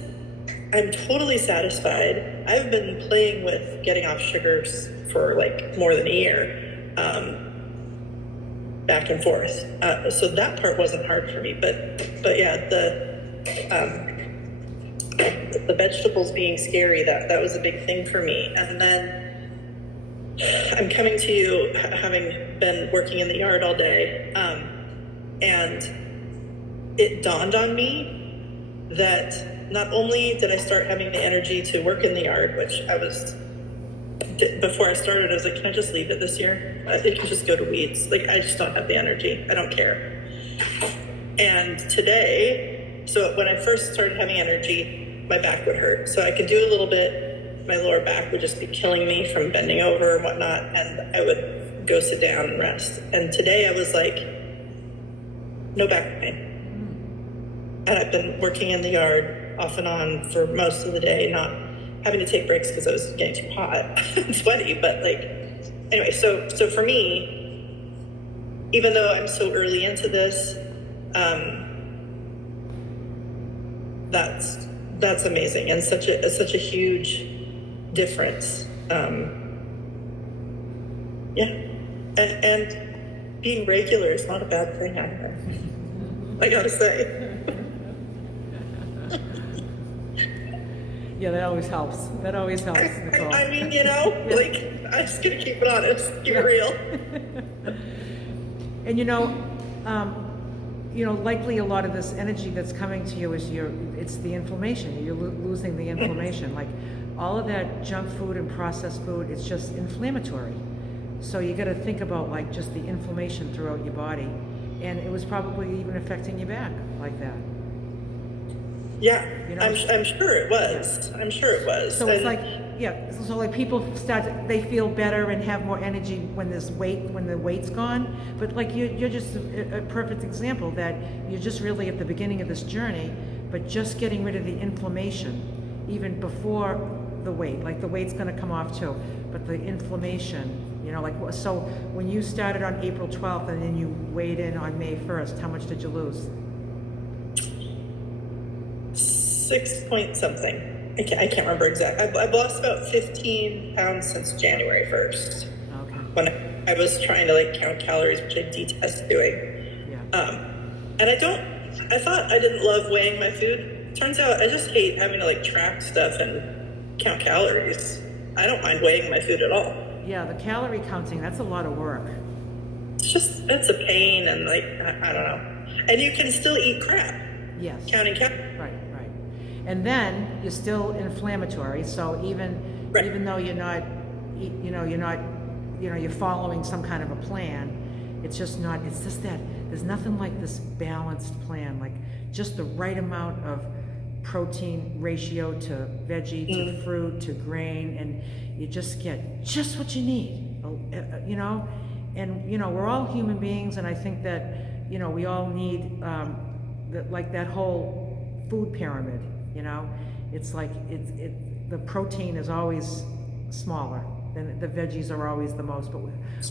I'm totally satisfied. I've been playing with getting off sugars for like more than a year, back and forth. So that part wasn't hard for me, but yeah, the vegetables being scary, that was a big thing for me. And then I'm coming to you having been working in the yard all day, and it dawned on me that not only did I start having the energy to work in the yard, which before I started, I was like, can I just leave it this year? It can just go to weeds. Like, I just don't have the energy. I don't care. And today, so when I first started having energy, my back would hurt. So I could do a little bit. My lower back would just be killing me from bending over and whatnot. And I would go sit down and rest. And today I was like, no back pain. And I've been working in the yard off and on for most of the day, not having to take breaks because I was getting too hot and sweaty. But like, anyway, so for me, even though I'm so early into this, that's amazing and such a huge difference. Yeah, and being regular is not a bad thing either. I gotta say. Yeah, that always helps. That always helps, Nicole. I mean, like, I'm just gonna keep it honest, keep it real. And likely a lot of this energy that's coming to you is it's the inflammation. You're losing the inflammation. Like, all of that junk food and processed food, it's just inflammatory. So you got to think about like just the inflammation throughout your body, and it was probably even affecting your back like that. Yeah, I'm sure it was. Yeah. I'm sure it was. So it's like, so like people they feel better and have more energy when the weight's gone. But like you're just a perfect example that you're just really at the beginning of this journey, but just getting rid of the inflammation even before the weight. Like the weight's going to come off too, but the inflammation, so when you started on April 12th and then you weighed in on May 1st, how much did you lose? 6 point something. I can't remember exactly. I've lost about 15 pounds since January 1st. Okay. When I was trying to like count calories, which I detest doing. Yeah. And I thought I didn't love weighing my food. Turns out I just hate having to like track stuff and count calories. I don't mind weighing my food at all. Yeah, the calorie counting, that's a lot of work. It's a pain, and like, I don't know. And you can still eat crap. Yes. Counting calories. Right. And then you're still inflammatory. So even though you're following some kind of a plan, it's just that there's nothing like this balanced plan, like just the right amount of protein ratio to veggie, to fruit, to grain, and you just get just what you need, and we're all human beings, and I think that, we all need, that whole food pyramid. It's like the protein is always smaller, then the veggies are always the most. But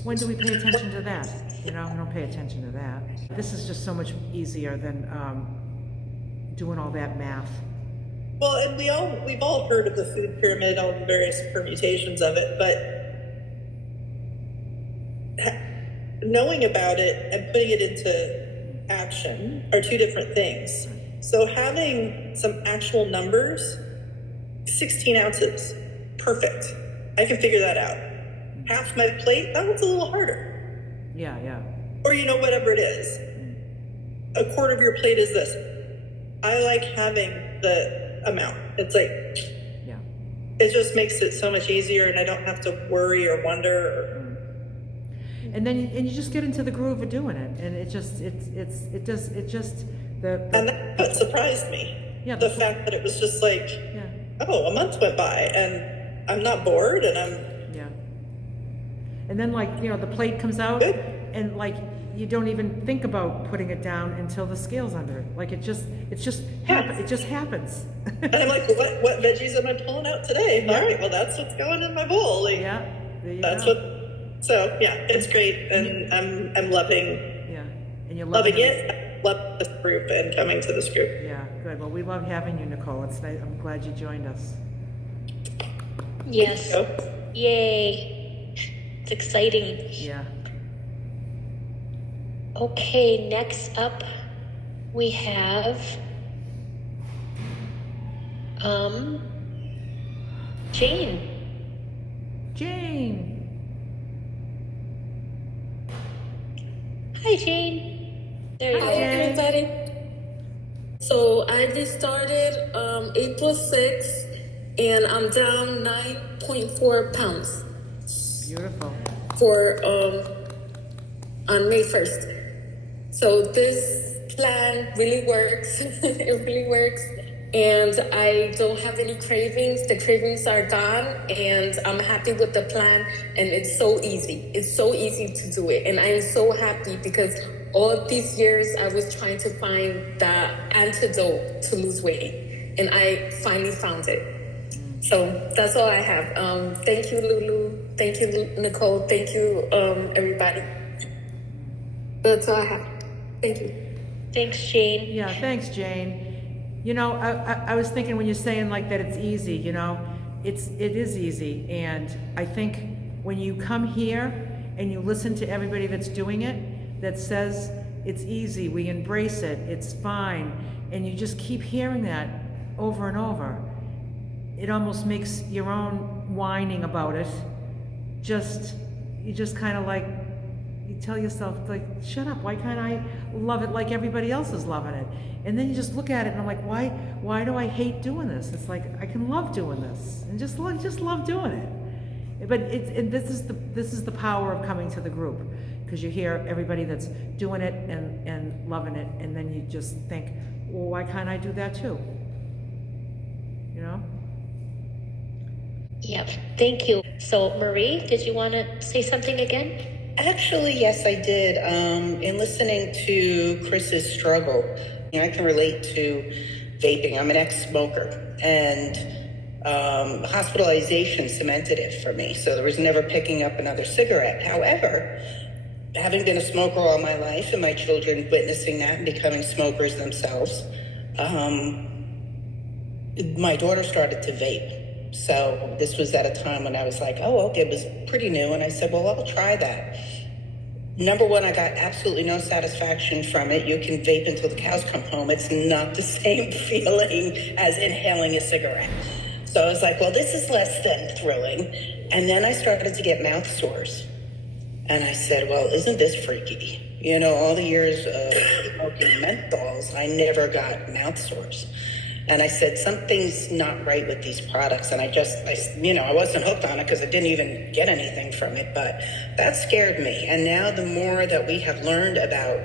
when do we pay attention to that? We don't pay attention to that. This is just so much easier than doing all that math. Well, and we've all heard of the food pyramid, all the various permutations of it, but knowing about it and putting it into action are two different things. So having some actual numbers, 16 ounces, perfect. I can figure that out. Half my plate, that one's a little harder. Yeah. Or whatever it is. A quarter of your plate is this. I like having the amount. It's like, Yeah. it just makes it so much easier, and I don't have to worry or wonder. And then you just get into the groove of doing it, and it just the And that's what surprised me. Yeah, The fact that it was just like, yeah. oh, a month went by and I'm not bored, and I'm Yeah. And then, like, you know, the plate comes out, Good. and like you don't even think about putting it down until the scale's under it. Like it just happens. and I'm like, what veggies am I pulling out today? All right, well, that's what's going in my bowl. Like, Yeah. There you that's go. what. So yeah, it's great, and I'm loving Yeah. And you're loving it. I love this group and coming to this group. Yeah. Good. Well, we love having you, Nicole. It's nice. I'm glad you joined us. Yes. So, Yay. It's exciting. Yeah. Okay, next up we have Jane. Jane. Hi, Jane. There you Hi, go. everybody. So I just started April 6th, and I'm down 9.4 pounds Beautiful. for on May 1st. So this plan really works. It really works. And I don't have any cravings. The cravings are gone, and I'm happy with the plan. And it's so easy. It's so easy to do it. And I'm so happy because all these years I was trying to find the antidote to lose weight, and I finally found it. So that's all I have. Thank you, Lulu. Thank you, Nicole. Thank you, everybody. That's all I have. Thank you. Thanks, Jane. Yeah. Thanks, Jane. You know, I was thinking when you're saying like that it's easy, you know, it is easy. And I think when you come here and you listen to everybody that's doing it, that says it's easy, we embrace it, it's fine, and you just keep hearing that over and over, it almost makes your own whining about it, you just kind of like, you tell yourself, like, shut up, why can't I love it like everybody else is loving it? And then you just look at it and I'm like, why do I hate doing this? It's like, I can love doing this, and just love doing it. But this is the power of coming to the group, because you hear everybody that's doing it and loving it, and then you just think, well, why can't I do that too? You know? Yep. Thank you. So, Marie, did you want to say something again? Actually, yes, I did. In listening to Chris's struggle, I can relate to vaping. I'm an ex-smoker, and hospitalization cemented it for me. So there was never picking up another cigarette. However, having been a smoker all my life and my children witnessing that and becoming smokers themselves, my daughter started to vape. So this was at a time when I was like, oh, okay, it was pretty new. And I said, well, I'll try that. Number one, I got absolutely no satisfaction from it. You can vape until the cows come home. It's not the same feeling as inhaling a cigarette. So I was like, well, this is less than thrilling. And then I started to get mouth sores. And I said, well, isn't this freaky? You know, all the years of smoking menthols, I never got mouth sores. And I said, something's not right with these products. And I wasn't hooked on it because I didn't even get anything from it, but that scared me. And now the more that we have learned about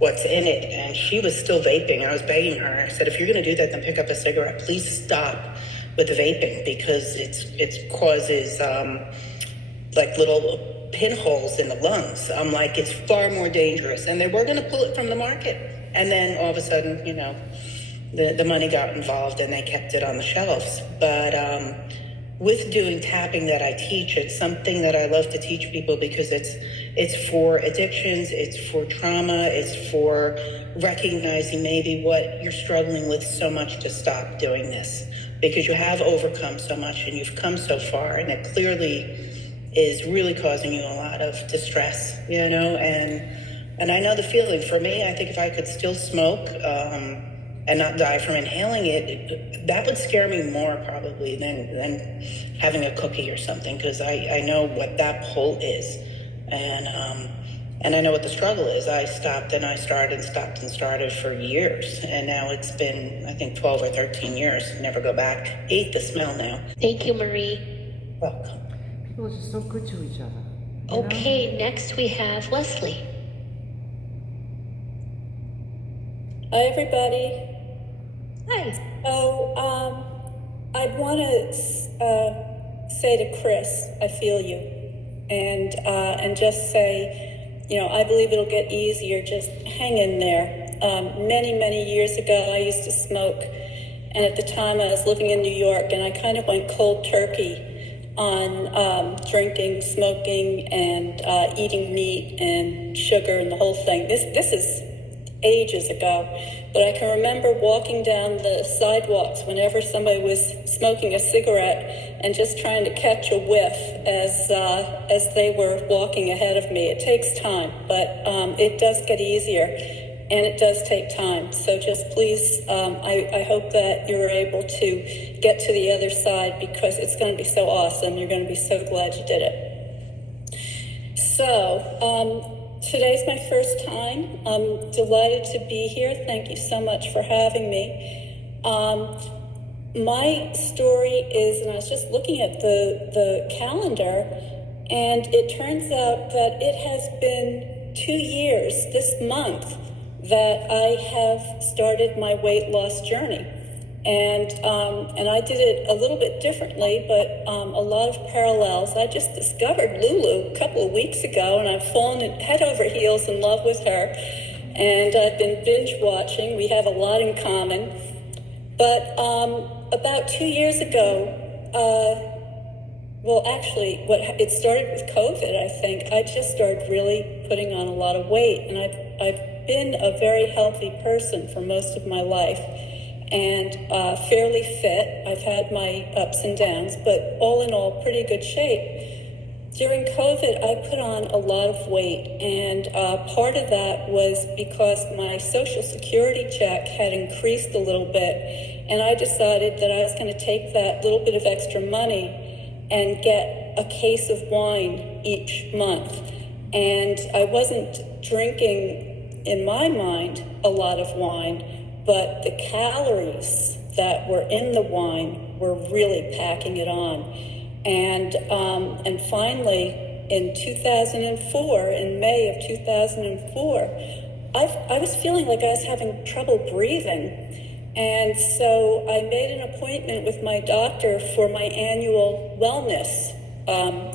what's in it, and she was still vaping, I was begging her, I said, if you're going to do that, then pick up a cigarette. Please stop with the vaping, because it causes like little pinholes in the lungs. I'm like, it's far more dangerous. And they were going to pull it from the market. And then all of a sudden, the money got involved and they kept it on the shelves. But with doing tapping that I teach, it's something that I love to teach people, because it's for addictions, it's for trauma, it's for recognizing maybe what you're struggling with so much to stop doing this, because you have overcome so much and you've come so far, and it clearly is really causing you a lot of distress, and I know the feeling. For me, I think if I could still smoke and not die from inhaling it, that would scare me more probably than having a cookie or something, because I know what that pull is. And And I know what the struggle is. I stopped and I started and stopped and started for years. And now it's been, I think, 12 or 13 years. Never go back. Hate the smell now. Thank you, Marie. Welcome. People are just so good to each other. You know? Okay, next we have Leslie. Hi, everybody. Hi. So, I want to say to Chris, I feel you, and just say, you know, I believe it'll get easier. Just hang in there. Many years ago, I used to smoke, and at the time, I was living in New York, and I kind of went cold turkey on drinking, smoking, and eating meat and sugar and the whole thing. This is ages ago, but I can remember walking down the sidewalks whenever somebody was smoking a cigarette and just trying to catch a whiff as they were walking ahead of me. It takes time, but it does get easier, and it does take time. So just please, I hope that you're able to get to the other side, because it's going to be so awesome. You're going to be so glad you did it. So, today's my first time. I'm delighted to be here. Thank you so much for having me. My story is, and I was just looking at the calendar, and it turns out that it has been 2 years this month that I have started my weight loss journey. And I did it a little bit differently, but a lot of parallels. I just discovered Lulu a couple of weeks ago, and I've fallen head over heels in love with her. And I've been binge watching. We have a lot in common. But about 2 years ago, well, actually, it started with COVID, I think. I just started really putting on a lot of weight, and I've been a very healthy person for most of my life, and fairly fit. I've had my ups and downs, but all in all, pretty good shape. During COVID, I put on a lot of weight, and part of that was because my Social Security check had increased a little bit, and I decided that I was going to take that little bit of extra money and get a case of wine each month. And I wasn't drinking, in my mind, a lot of wine, but the calories that were in the wine were really packing it on. And finally, in 2004, in May of 2004, I was feeling like I was having trouble breathing. And so I made an appointment with my doctor for my annual wellness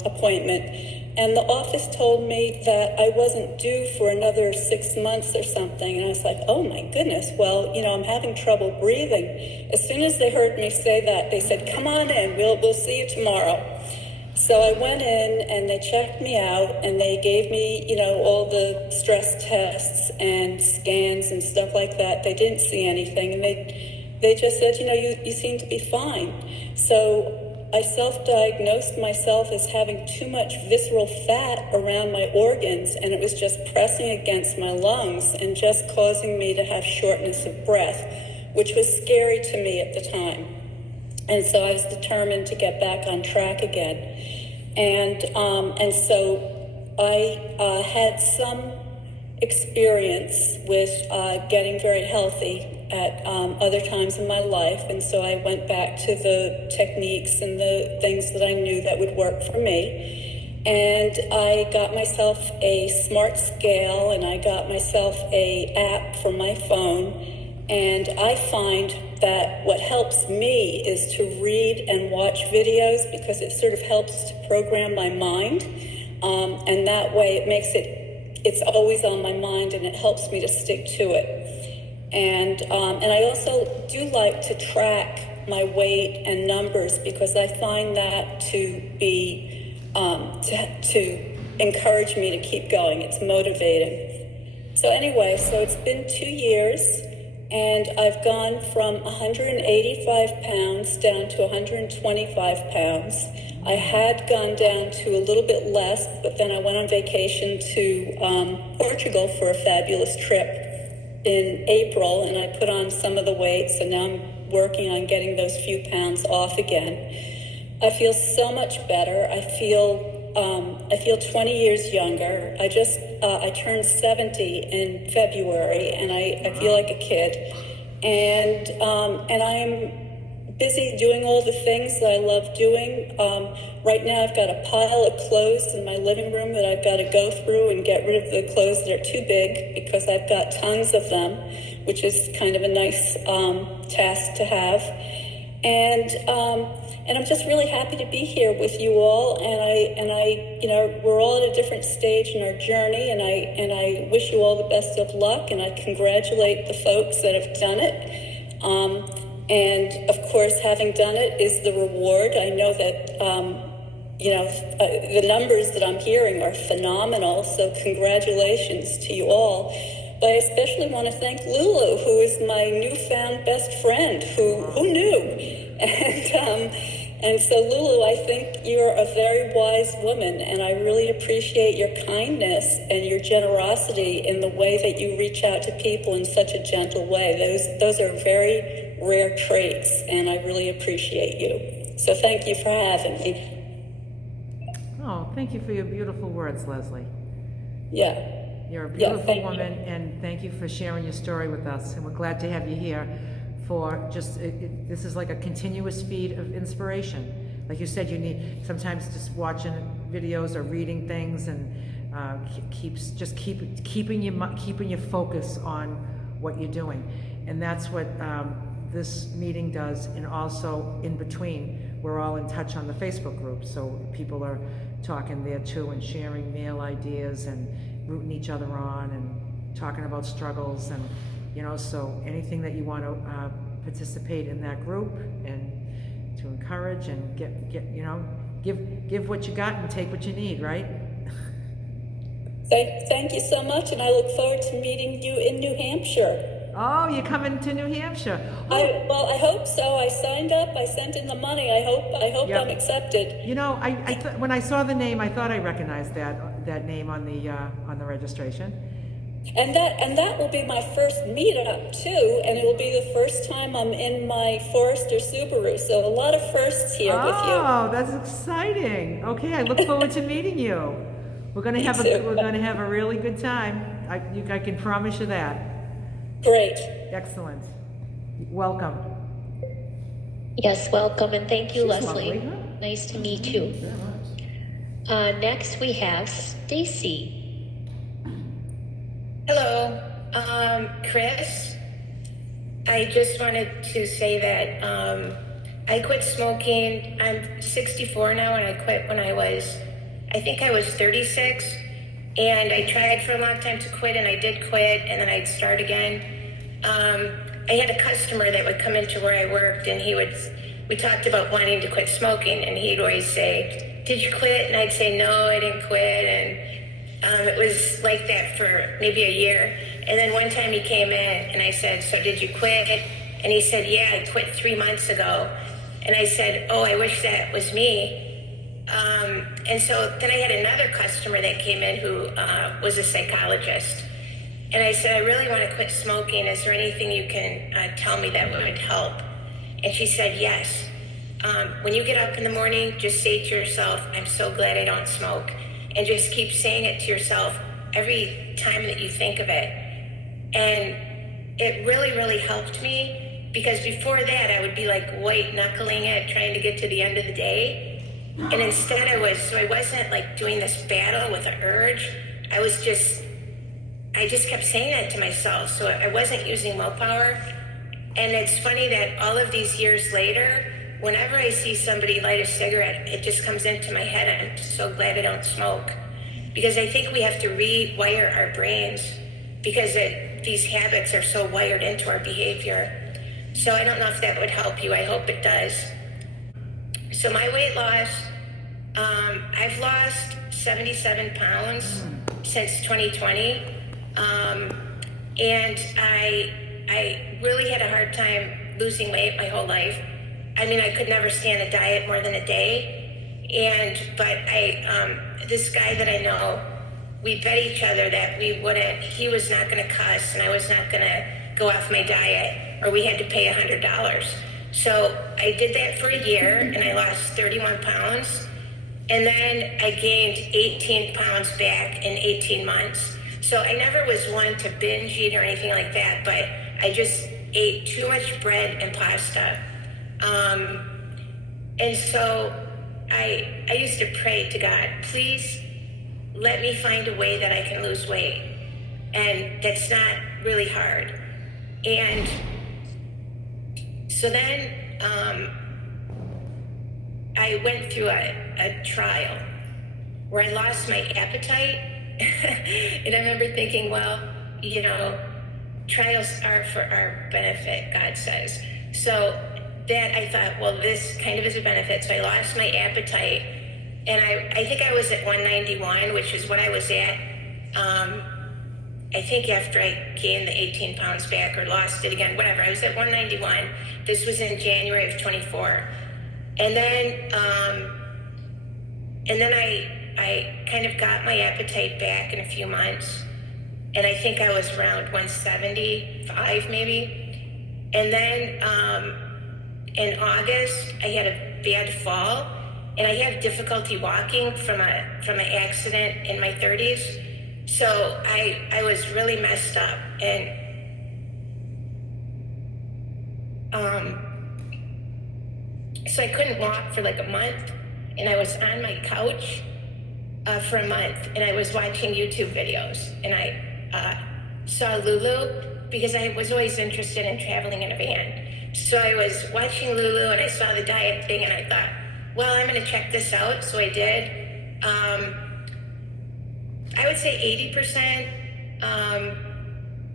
appointment. And the office told me that I wasn't due for another 6 months or something. And I was like, oh my goodness, well, you know, I'm having trouble breathing. As soon as they heard me say that, they said, come on in, we'll see you tomorrow. So I went in and they checked me out, and they gave me, you know, all the stress tests and scans and stuff like that. They didn't see anything, and they just said, you know, you seem to be fine. So I self-diagnosed myself as having too much visceral fat around my organs, and it was just pressing against my lungs and just causing me to have shortness of breath, which was scary to me at the time. And so I was determined to get back on track again. And so I had some experience with getting very healthy at other times in my life. And so I went back to the techniques and the things that I knew that would work for me. And I got myself a smart scale, and I got myself a app for my phone. And I find that what helps me is to read and watch videos, because it sort of helps to program my mind. And that way it makes it's always on my mind, and it helps me to stick to it. And I also do like to track my weight and numbers, because I find that to be, to encourage me to keep going. It's motivating. So anyway, so it's been 2 years. And I've gone from 185 pounds down to 125 pounds. I had gone down to a little bit less, but then I went on vacation to Portugal for a fabulous trip in April, and I put on some of the weight, so now I'm working on getting those few pounds off again. I feel so much better. I feel I feel 20 years younger. I turned 70 in February, and I feel like a kid. And I'm busy doing all the things that I love doing. Right now I've got a pile of clothes in my living room that I've got to go through and get rid of the clothes that are too big, because I've got tons of them, which is kind of a nice task to have. And I'm just really happy to be here with you all. And I, you know, we're all at a different stage in our journey. And I wish you all the best of luck. And I congratulate the folks that have done it. And of course, having done it is the reward. I know that, you know, the numbers that I'm hearing are phenomenal. So congratulations to you all. But I especially want to thank Lulu, who is my newfound best friend. Who knew? And so Lulu, I think you're a very wise woman, and I really appreciate your kindness and your generosity in the way that you reach out to people in such a gentle way. Those are very rare traits, and I really appreciate you. So thank you for having me. Oh, thank you for your beautiful words, Leslie. Yeah. You're a beautiful woman, and thank you for sharing your story with us. And we're glad to have you here for just, this is like a continuous feed of inspiration. Like you said, you need sometimes just watching videos or reading things, and keeping your focus on what you're doing. And that's what this meeting does. And also in between, we're all in touch on the Facebook group, so people are talking there too and sharing meal ideas and rooting each other on and talking about struggles. And you know, so anything that you want to participate in that group and to encourage and get you know, give what you got and take what you need, right? Thank you so much, and I look forward to meeting you in New Hampshire. Oh, you're coming to New Hampshire. Well, I hope so. I signed up. I sent in the money. I hope Yep. I'm accepted. You know, when I saw the name, I thought I recognized that name on the registration. And that will be my first meetup too, and it will be the first time I'm in my Forester Subaru. So a lot of firsts here with you. Oh, that's exciting. Okay, I look forward to meeting you. We're gonna have a really good time. I can promise you that. Great. Excellent. Welcome. Yes, welcome, and thank you, She's Leslie. lovely, huh? Nice to meet you. Next, we have Stacy. Hello, Chris. I just wanted to say that I quit smoking. I'm 64 now, and I quit when I think I was 36. And I tried for a long time to quit, and I did quit, and then I'd start again. I had a customer that would come into where I worked, and we talked about wanting to quit smoking, and he'd always say, "Did you quit?" And I'd say, "No, I didn't quit." And it was like that for maybe a year. And then one time he came in, and I said, "So did you quit?" And he said, "Yeah, I quit 3 months ago." And I said, "Oh, I wish that was me." And so then I had another customer that came in who was a psychologist. And I said, "I really want to quit smoking. Is there anything you can tell me that would help?" And she said, "Yes. When you get up in the morning, just say to yourself, 'I'm so glad I don't smoke.' And just keep saying it to yourself every time that you think of it." And it really, really helped me, because before that I would be like white knuckling it, trying to get to the end of the day. And instead I wasn't like doing this battle with an urge. I just kept saying that to myself. So I wasn't using willpower. And it's funny that all of these years later, whenever I see somebody light a cigarette, it just comes into my head, I'm so glad I don't smoke. Because I think we have to rewire our brains, because these habits are so wired into our behavior. So I don't know if that would help you. I hope it does. So my weight loss, I've lost 77 pounds since 2020. And I really had a hard time losing weight my whole life. I mean, I could never stand a diet more than a day. But this guy that I know, we bet each other that he was not going to cuss and I was not going to go off my diet, or we had to pay $100. So I did that for a year, and I lost 31 pounds. And then I gained 18 pounds back in 18 months. So I never was one to binge eat or anything like that, but I just ate too much bread and pasta. And so I used to pray to God, please let me find a way that I can lose weight. And that's not really hard. And so then I went through a trial where I lost my appetite. And I remember thinking, well, you know, trials are for our benefit, God says. So that I thought, well, this kind of is a benefit. So I lost my appetite. And I think I was at 191, which is what I was at. I think after I gained the 18 pounds back or lost it again, whatever, I was at 191. This was in January of 24. And then I kind of got my appetite back in a few months. And I think I was around 175 maybe. And then in August, I had a bad fall. And I had difficulty walking from an accident in my 30s. So I was really messed up. And so I couldn't walk for like a month. And I was on my couch for a month. And I was watching YouTube videos. And I saw Lulu because I was always interested in traveling in a van. So I was watching Lulu and I saw the diet thing and I thought, well, I'm going to check this out. So I did. I would say 80%. And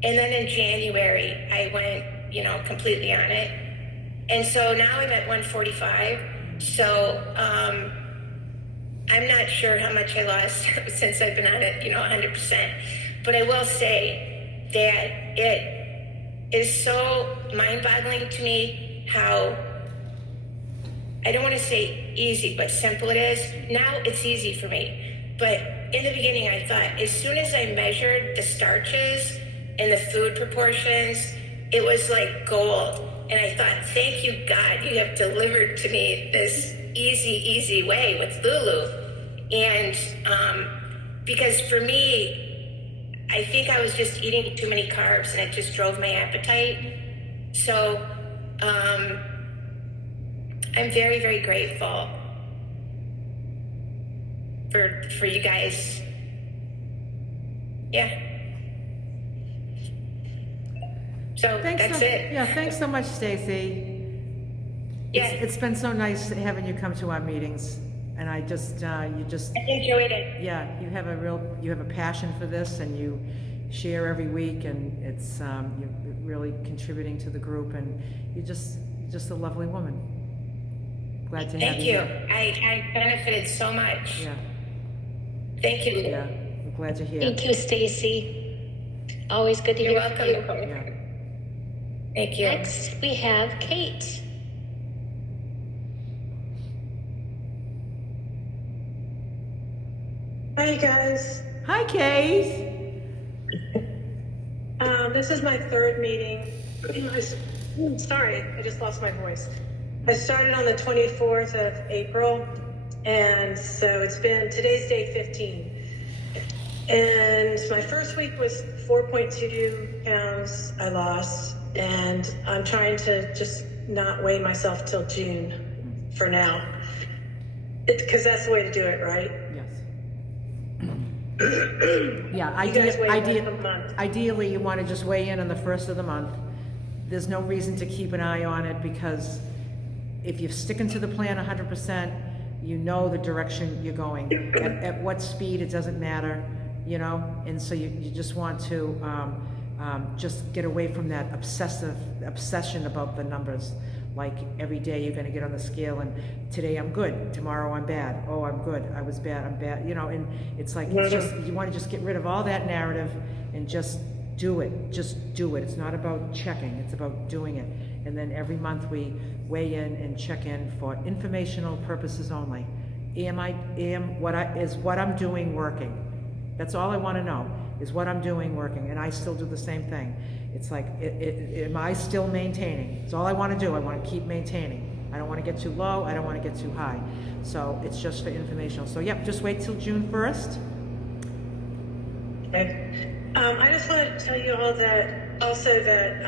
then in January, I went, you know, completely on it. And so now I'm at 145. So I'm not sure how much I lost since I've been on it, you know, 100%. But I will say that it is so mind-boggling to me how, I don't want to say easy, but simple it is. Now it's easy for me. But in the beginning, I thought as soon as I measured the starches and the food proportions, it was like gold. And I thought, thank you, God, you have delivered to me this easy way with Lulu. And because for me, I think I was just eating too many carbs and it just drove my appetite. So I'm very, very grateful for you guys. Yeah. So that's it. Yeah, thanks so much, Stacy. Yeah. It's been so nice having you come to our meetings, and I just I enjoyed it. yeah, you have a passion for this, and you share every week, and it's you're really contributing to the group, and you're just a lovely woman. Glad to have you. Thank you. I benefited so much. Yeah. Thank you. Yeah, I'm glad to hear. Thank you, Stacy. Always good to You're hear welcome. from you. Yeah. Thank you. Next, we have Kate. Hi, you guys. Hi, Kate. This is my third meeting. Sorry, I just lost my voice. I started on the 24th of April, and so today's day 15. And my first week was 4.2 pounds I lost, and I'm trying to just not weigh myself till June for now. Because that's the way to do it, right? Yeah, You guys weigh once a month. ideally, you want to just weigh in on the first of the month. There's no reason to keep an eye on it, because if you're sticking to the plan 100%, you know the direction you're going. At what speed, it doesn't matter, you know? And so you just want to just get away from that obsession about the numbers. Like every day you're going to get on the scale and today I'm good, tomorrow I'm bad, oh I'm good, I was bad, I'm bad, you know, and it's like, it's just, you want to just get rid of all that narrative and just do it. It's not about checking, it's about doing it. And then every month we weigh in and check in for informational purposes only. Is what I'm doing working? That's all I want to know, is what I'm doing working, and I still do the same thing. It's like, am I still maintaining? It's all I want to do. I want to keep maintaining. I don't want to get too low, I don't want to get too high. So it's just for informational. So yep, just wait till June 1st. Okay. I just wanted to tell you all that also that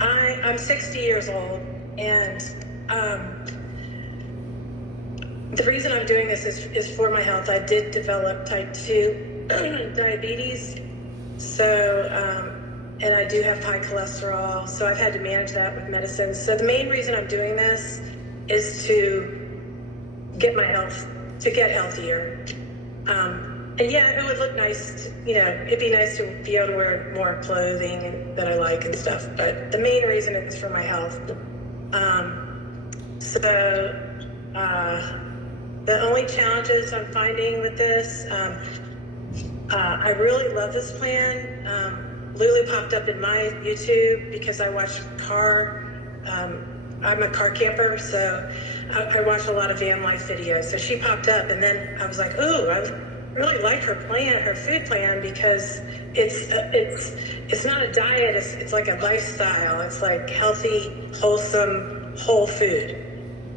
I'm 60 years old, and the reason I'm doing this is for my health. I did develop type 2 diabetes, so and I do have high cholesterol, so I've had to manage that with medicine. So the main reason I'm doing this is to get my health, to get healthier. And yeah, it would look nice, it'd be nice to be able to wear more clothing that I like and stuff, but the main reason is for my health. The only challenges I'm finding with this, I really love this plan. Lulu popped up in my YouTube because I watch I'm a car camper, so I watch a lot of van life videos. So she popped up, and then I was like, ooh, I really like her plan, her food plan, because it's not a diet, it's like a lifestyle. It's like healthy, wholesome, whole food,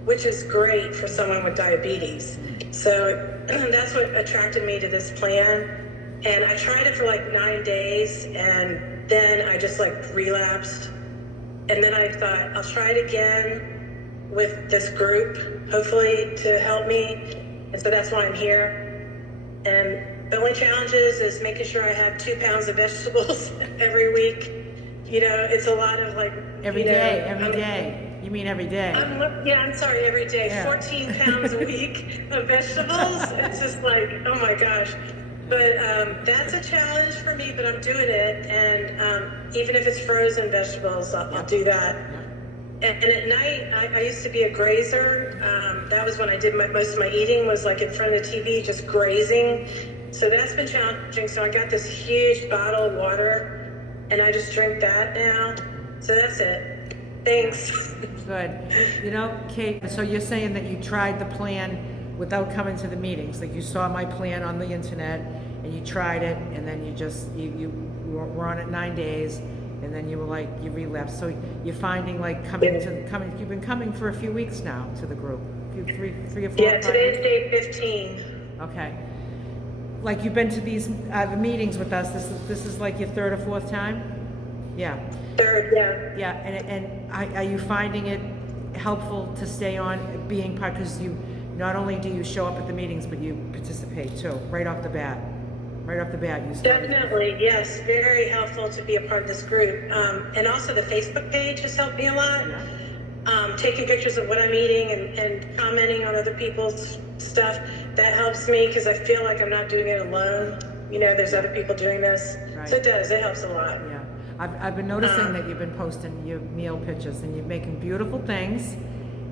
which is great for someone with diabetes. So that's what attracted me to this plan. And I tried it for like 9 days, and then I just like relapsed. And then I thought, I'll try it again with this group, hopefully to help me. And so that's why I'm here. And the only challenge is making sure I have 2 pounds of vegetables every week. It's a lot of like... Every day. You mean every day? I'm sorry, every day. Yeah. 14 pounds a week of vegetables. It's just like, oh my gosh. But that's a challenge for me, but I'm doing it. And even if it's frozen vegetables, I'll do that. And at night, I used to be a grazer. That was when I did most of my eating, was like in front of the TV, just grazing. So that's been challenging. So I got this huge bottle of water, and I just drink that now. So that's it. Thanks. Good. Kate, so you're saying that you tried the plan without coming to the meetings, like you saw my plan on the internet and you tried it, and then you were on it 9 days, and then you relapsed. So you're finding like you've been coming for a few weeks now to the group, three or four. Yeah, today's day 15. Okay. Like you've been to these the meetings with us. This is like your 3rd or 4th time. Yeah. 3rd, yeah. Yeah, and are you finding it helpful to stay on being part, because you not only do you show up at the meetings, but you participate too, right off the bat you started. Definitely, yes, very helpful to be a part of this group. And also the Facebook page has helped me a lot. Taking pictures of what I'm eating and commenting on other people's stuff, that helps me because I feel like I'm not doing it alone. There's other people doing this. Right. So it helps a lot. Yeah, I've been noticing that you've been posting your meal pictures, and you're making beautiful things.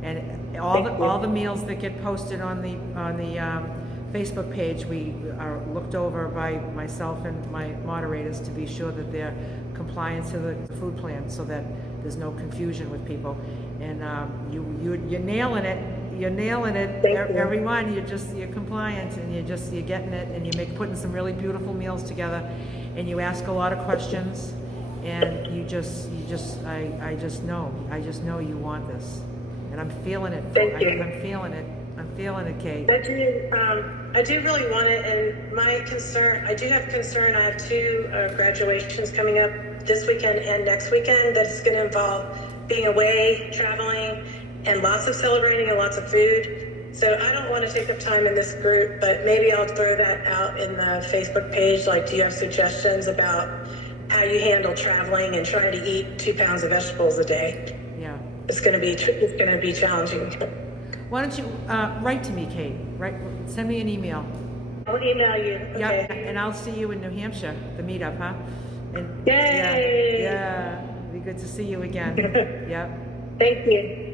And all the meals that get posted on the Facebook page, we are looked over by myself and my moderators to be sure that they're compliant to the food plan, so that there's no confusion with people. And you're nailing it. You're nailing it. Everyone, you're compliant, and you're getting it, and you're putting some really beautiful meals together, and you ask a lot of questions, and I just know you want this. And I'm feeling it. Thank you. I'm feeling it, Kate. I do really want it, and I do have concern. I have 2 graduations coming up this weekend and next weekend that's going to involve being away, traveling, and lots of celebrating and lots of food. So I don't want to take up time in this group, but maybe I'll throw that out in the Facebook page. Like, do you have suggestions about how you handle traveling and trying to eat 2 pounds of vegetables a day? Yeah. It's going to be challenging. Why don't you write to me, Kate? Send me an email. I'll email you. Okay. Yeah, and I'll see you in New Hampshire, the meetup, huh? And Yay! Yeah. Be good to see you again. Yep. Thank you.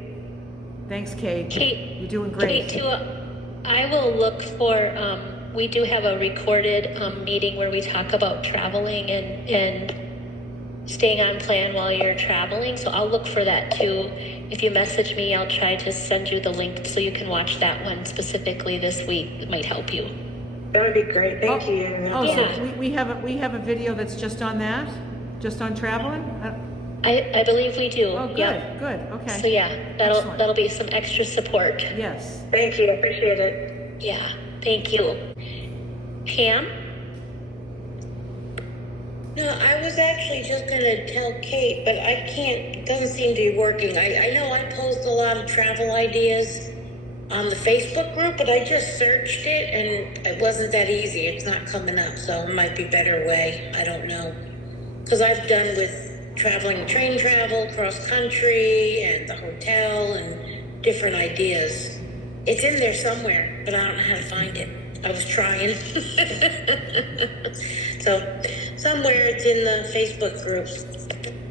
Thanks, Kate. Kate, you're doing great. Kate, too, I will look for. We do have a recorded meeting where we talk about traveling and staying on plan while you're traveling. So I'll look for that too. If you message me, I'll try to send you the link so you can watch that one specifically this week. It might help you. That would be great. Thank you. Oh, yeah. So we have a video that's just on that, just on traveling. I believe we do. Oh, good, Yep. good, okay. So yeah, Excellent. that'll be some extra support. Yes. Thank you. Appreciate it. Yeah, thank you. Pam? No, I was actually just gonna tell Kate, but I can't, it doesn't seem to be working. I know I post a lot of travel ideas on the Facebook group, but I just searched it and it wasn't that easy. It's not coming up, so it might be a better way. I don't know. Because I've done with traveling, train travel, cross country, and the hotel, and different ideas. It's in there somewhere, but I don't know how to find it. I was trying. So, somewhere it's in the Facebook group.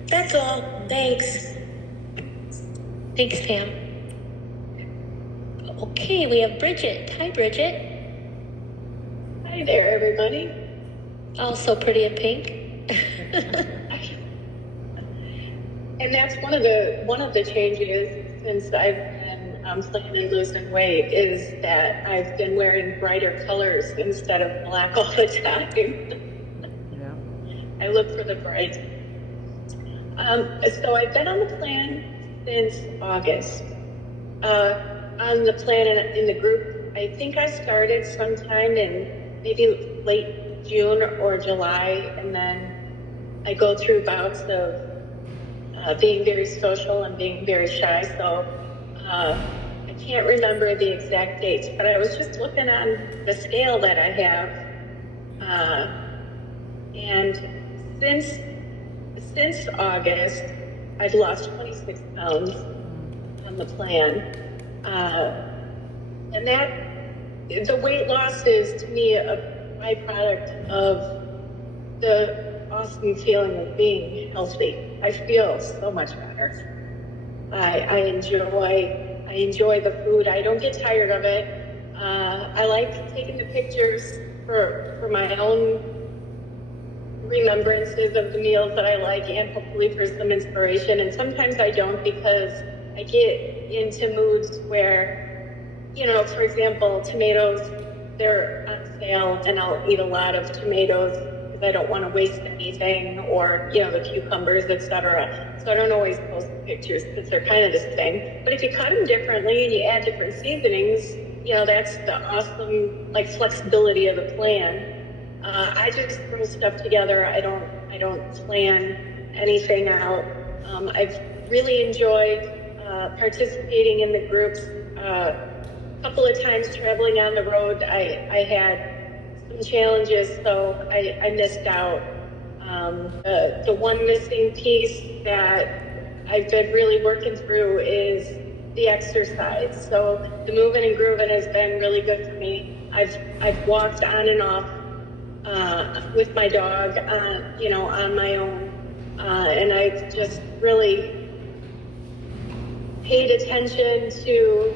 That's all. Thanks. Thanks, Pam. Okay, we have Bridget. Hi, Bridget. Hi there, everybody. Also pretty in pink. And that's one of the changes since I've been planning losing weight is that I've been wearing brighter colors instead of black all the time. Yeah. I look for the bright. So I've been on the plan since August. On the plan in the group, I think I started sometime in maybe late June or July, and then I go through bouts of being very social and being very shy. So I can't remember the exact dates, but I was just looking on the scale that I have, and since August, I've lost 26 pounds on the plan. And that the weight loss is to me a byproduct of the awesome feeling of being healthy. I feel so much better. I enjoy the food. I don't get tired of it. I like taking the pictures for my own remembrances of the meals that I like and hopefully for some inspiration. And sometimes I don't because I get into moods where, for example, tomatoes, they're on sale and I'll eat a lot of tomatoes because I don't want to waste anything, or, the cucumbers, etc. So I don't always post the pictures because they're kind of the same. But if you cut them differently and you add different seasonings, that's the awesome, flexibility of the plan. I just throw stuff together. I don't plan anything out. I've really enjoyed participating in the groups. A couple of times traveling on the road, I had some challenges, so I missed out. The one missing piece that I've been really working through is the exercise. So the moving and grooving has been really good for me. I've walked on and off with my dog, on my own, and I've just really paid attention to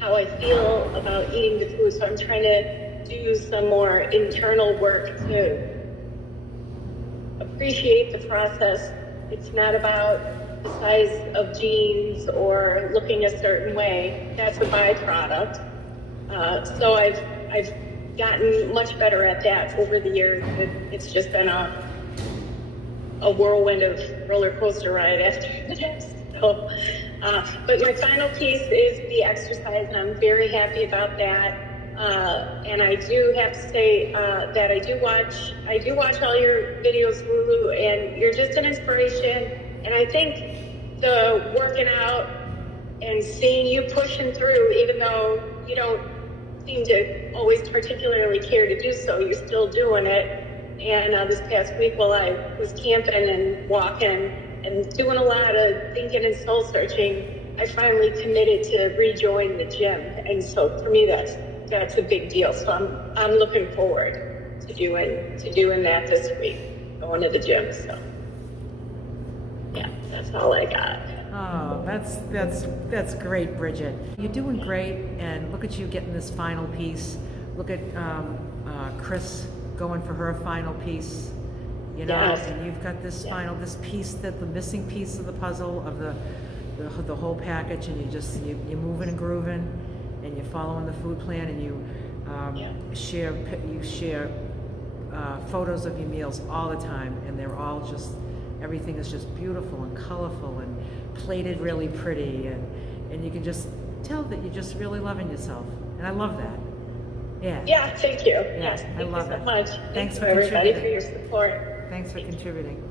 how I feel about eating the food. So I'm trying to do some more internal work to appreciate the process. It's not about the size of jeans or looking a certain way. That's a byproduct. So I've gotten much better at that over the years. It's just been a whirlwind of roller coaster ride after the next. So, but my final piece is the exercise, and I'm very happy about that. And I do have to say that I do watch all your videos, Lulu, and you're just an inspiration. And I think the working out and seeing you pushing through, even though you don't seem to always particularly care to do so, you're still doing it. And this past week while I was camping and walking and doing a lot of thinking and soul searching, I finally committed to rejoin the gym. And so for me, that's a big deal. So I'm looking forward to doing that this week, going to the gym. So yeah, that's all I got. Oh, that's great, Bridget. You're doing great, and look at you getting this final piece. Look at Chris going for her final piece. Yes. And you've got this this piece, the missing piece of the puzzle of the whole package, and you're moving and grooving, and you're following the food plan, and you share photos of your meals all the time, and they're all just everything is just beautiful and colorful and plated really pretty, and you can just tell that you're just really loving yourself. And I love that. Yeah. Yeah, thank you. Yeah, Yes, I thank love you so it. much. Thanks Thank for you, everybody, for contributing. your support. Thanks for contributing.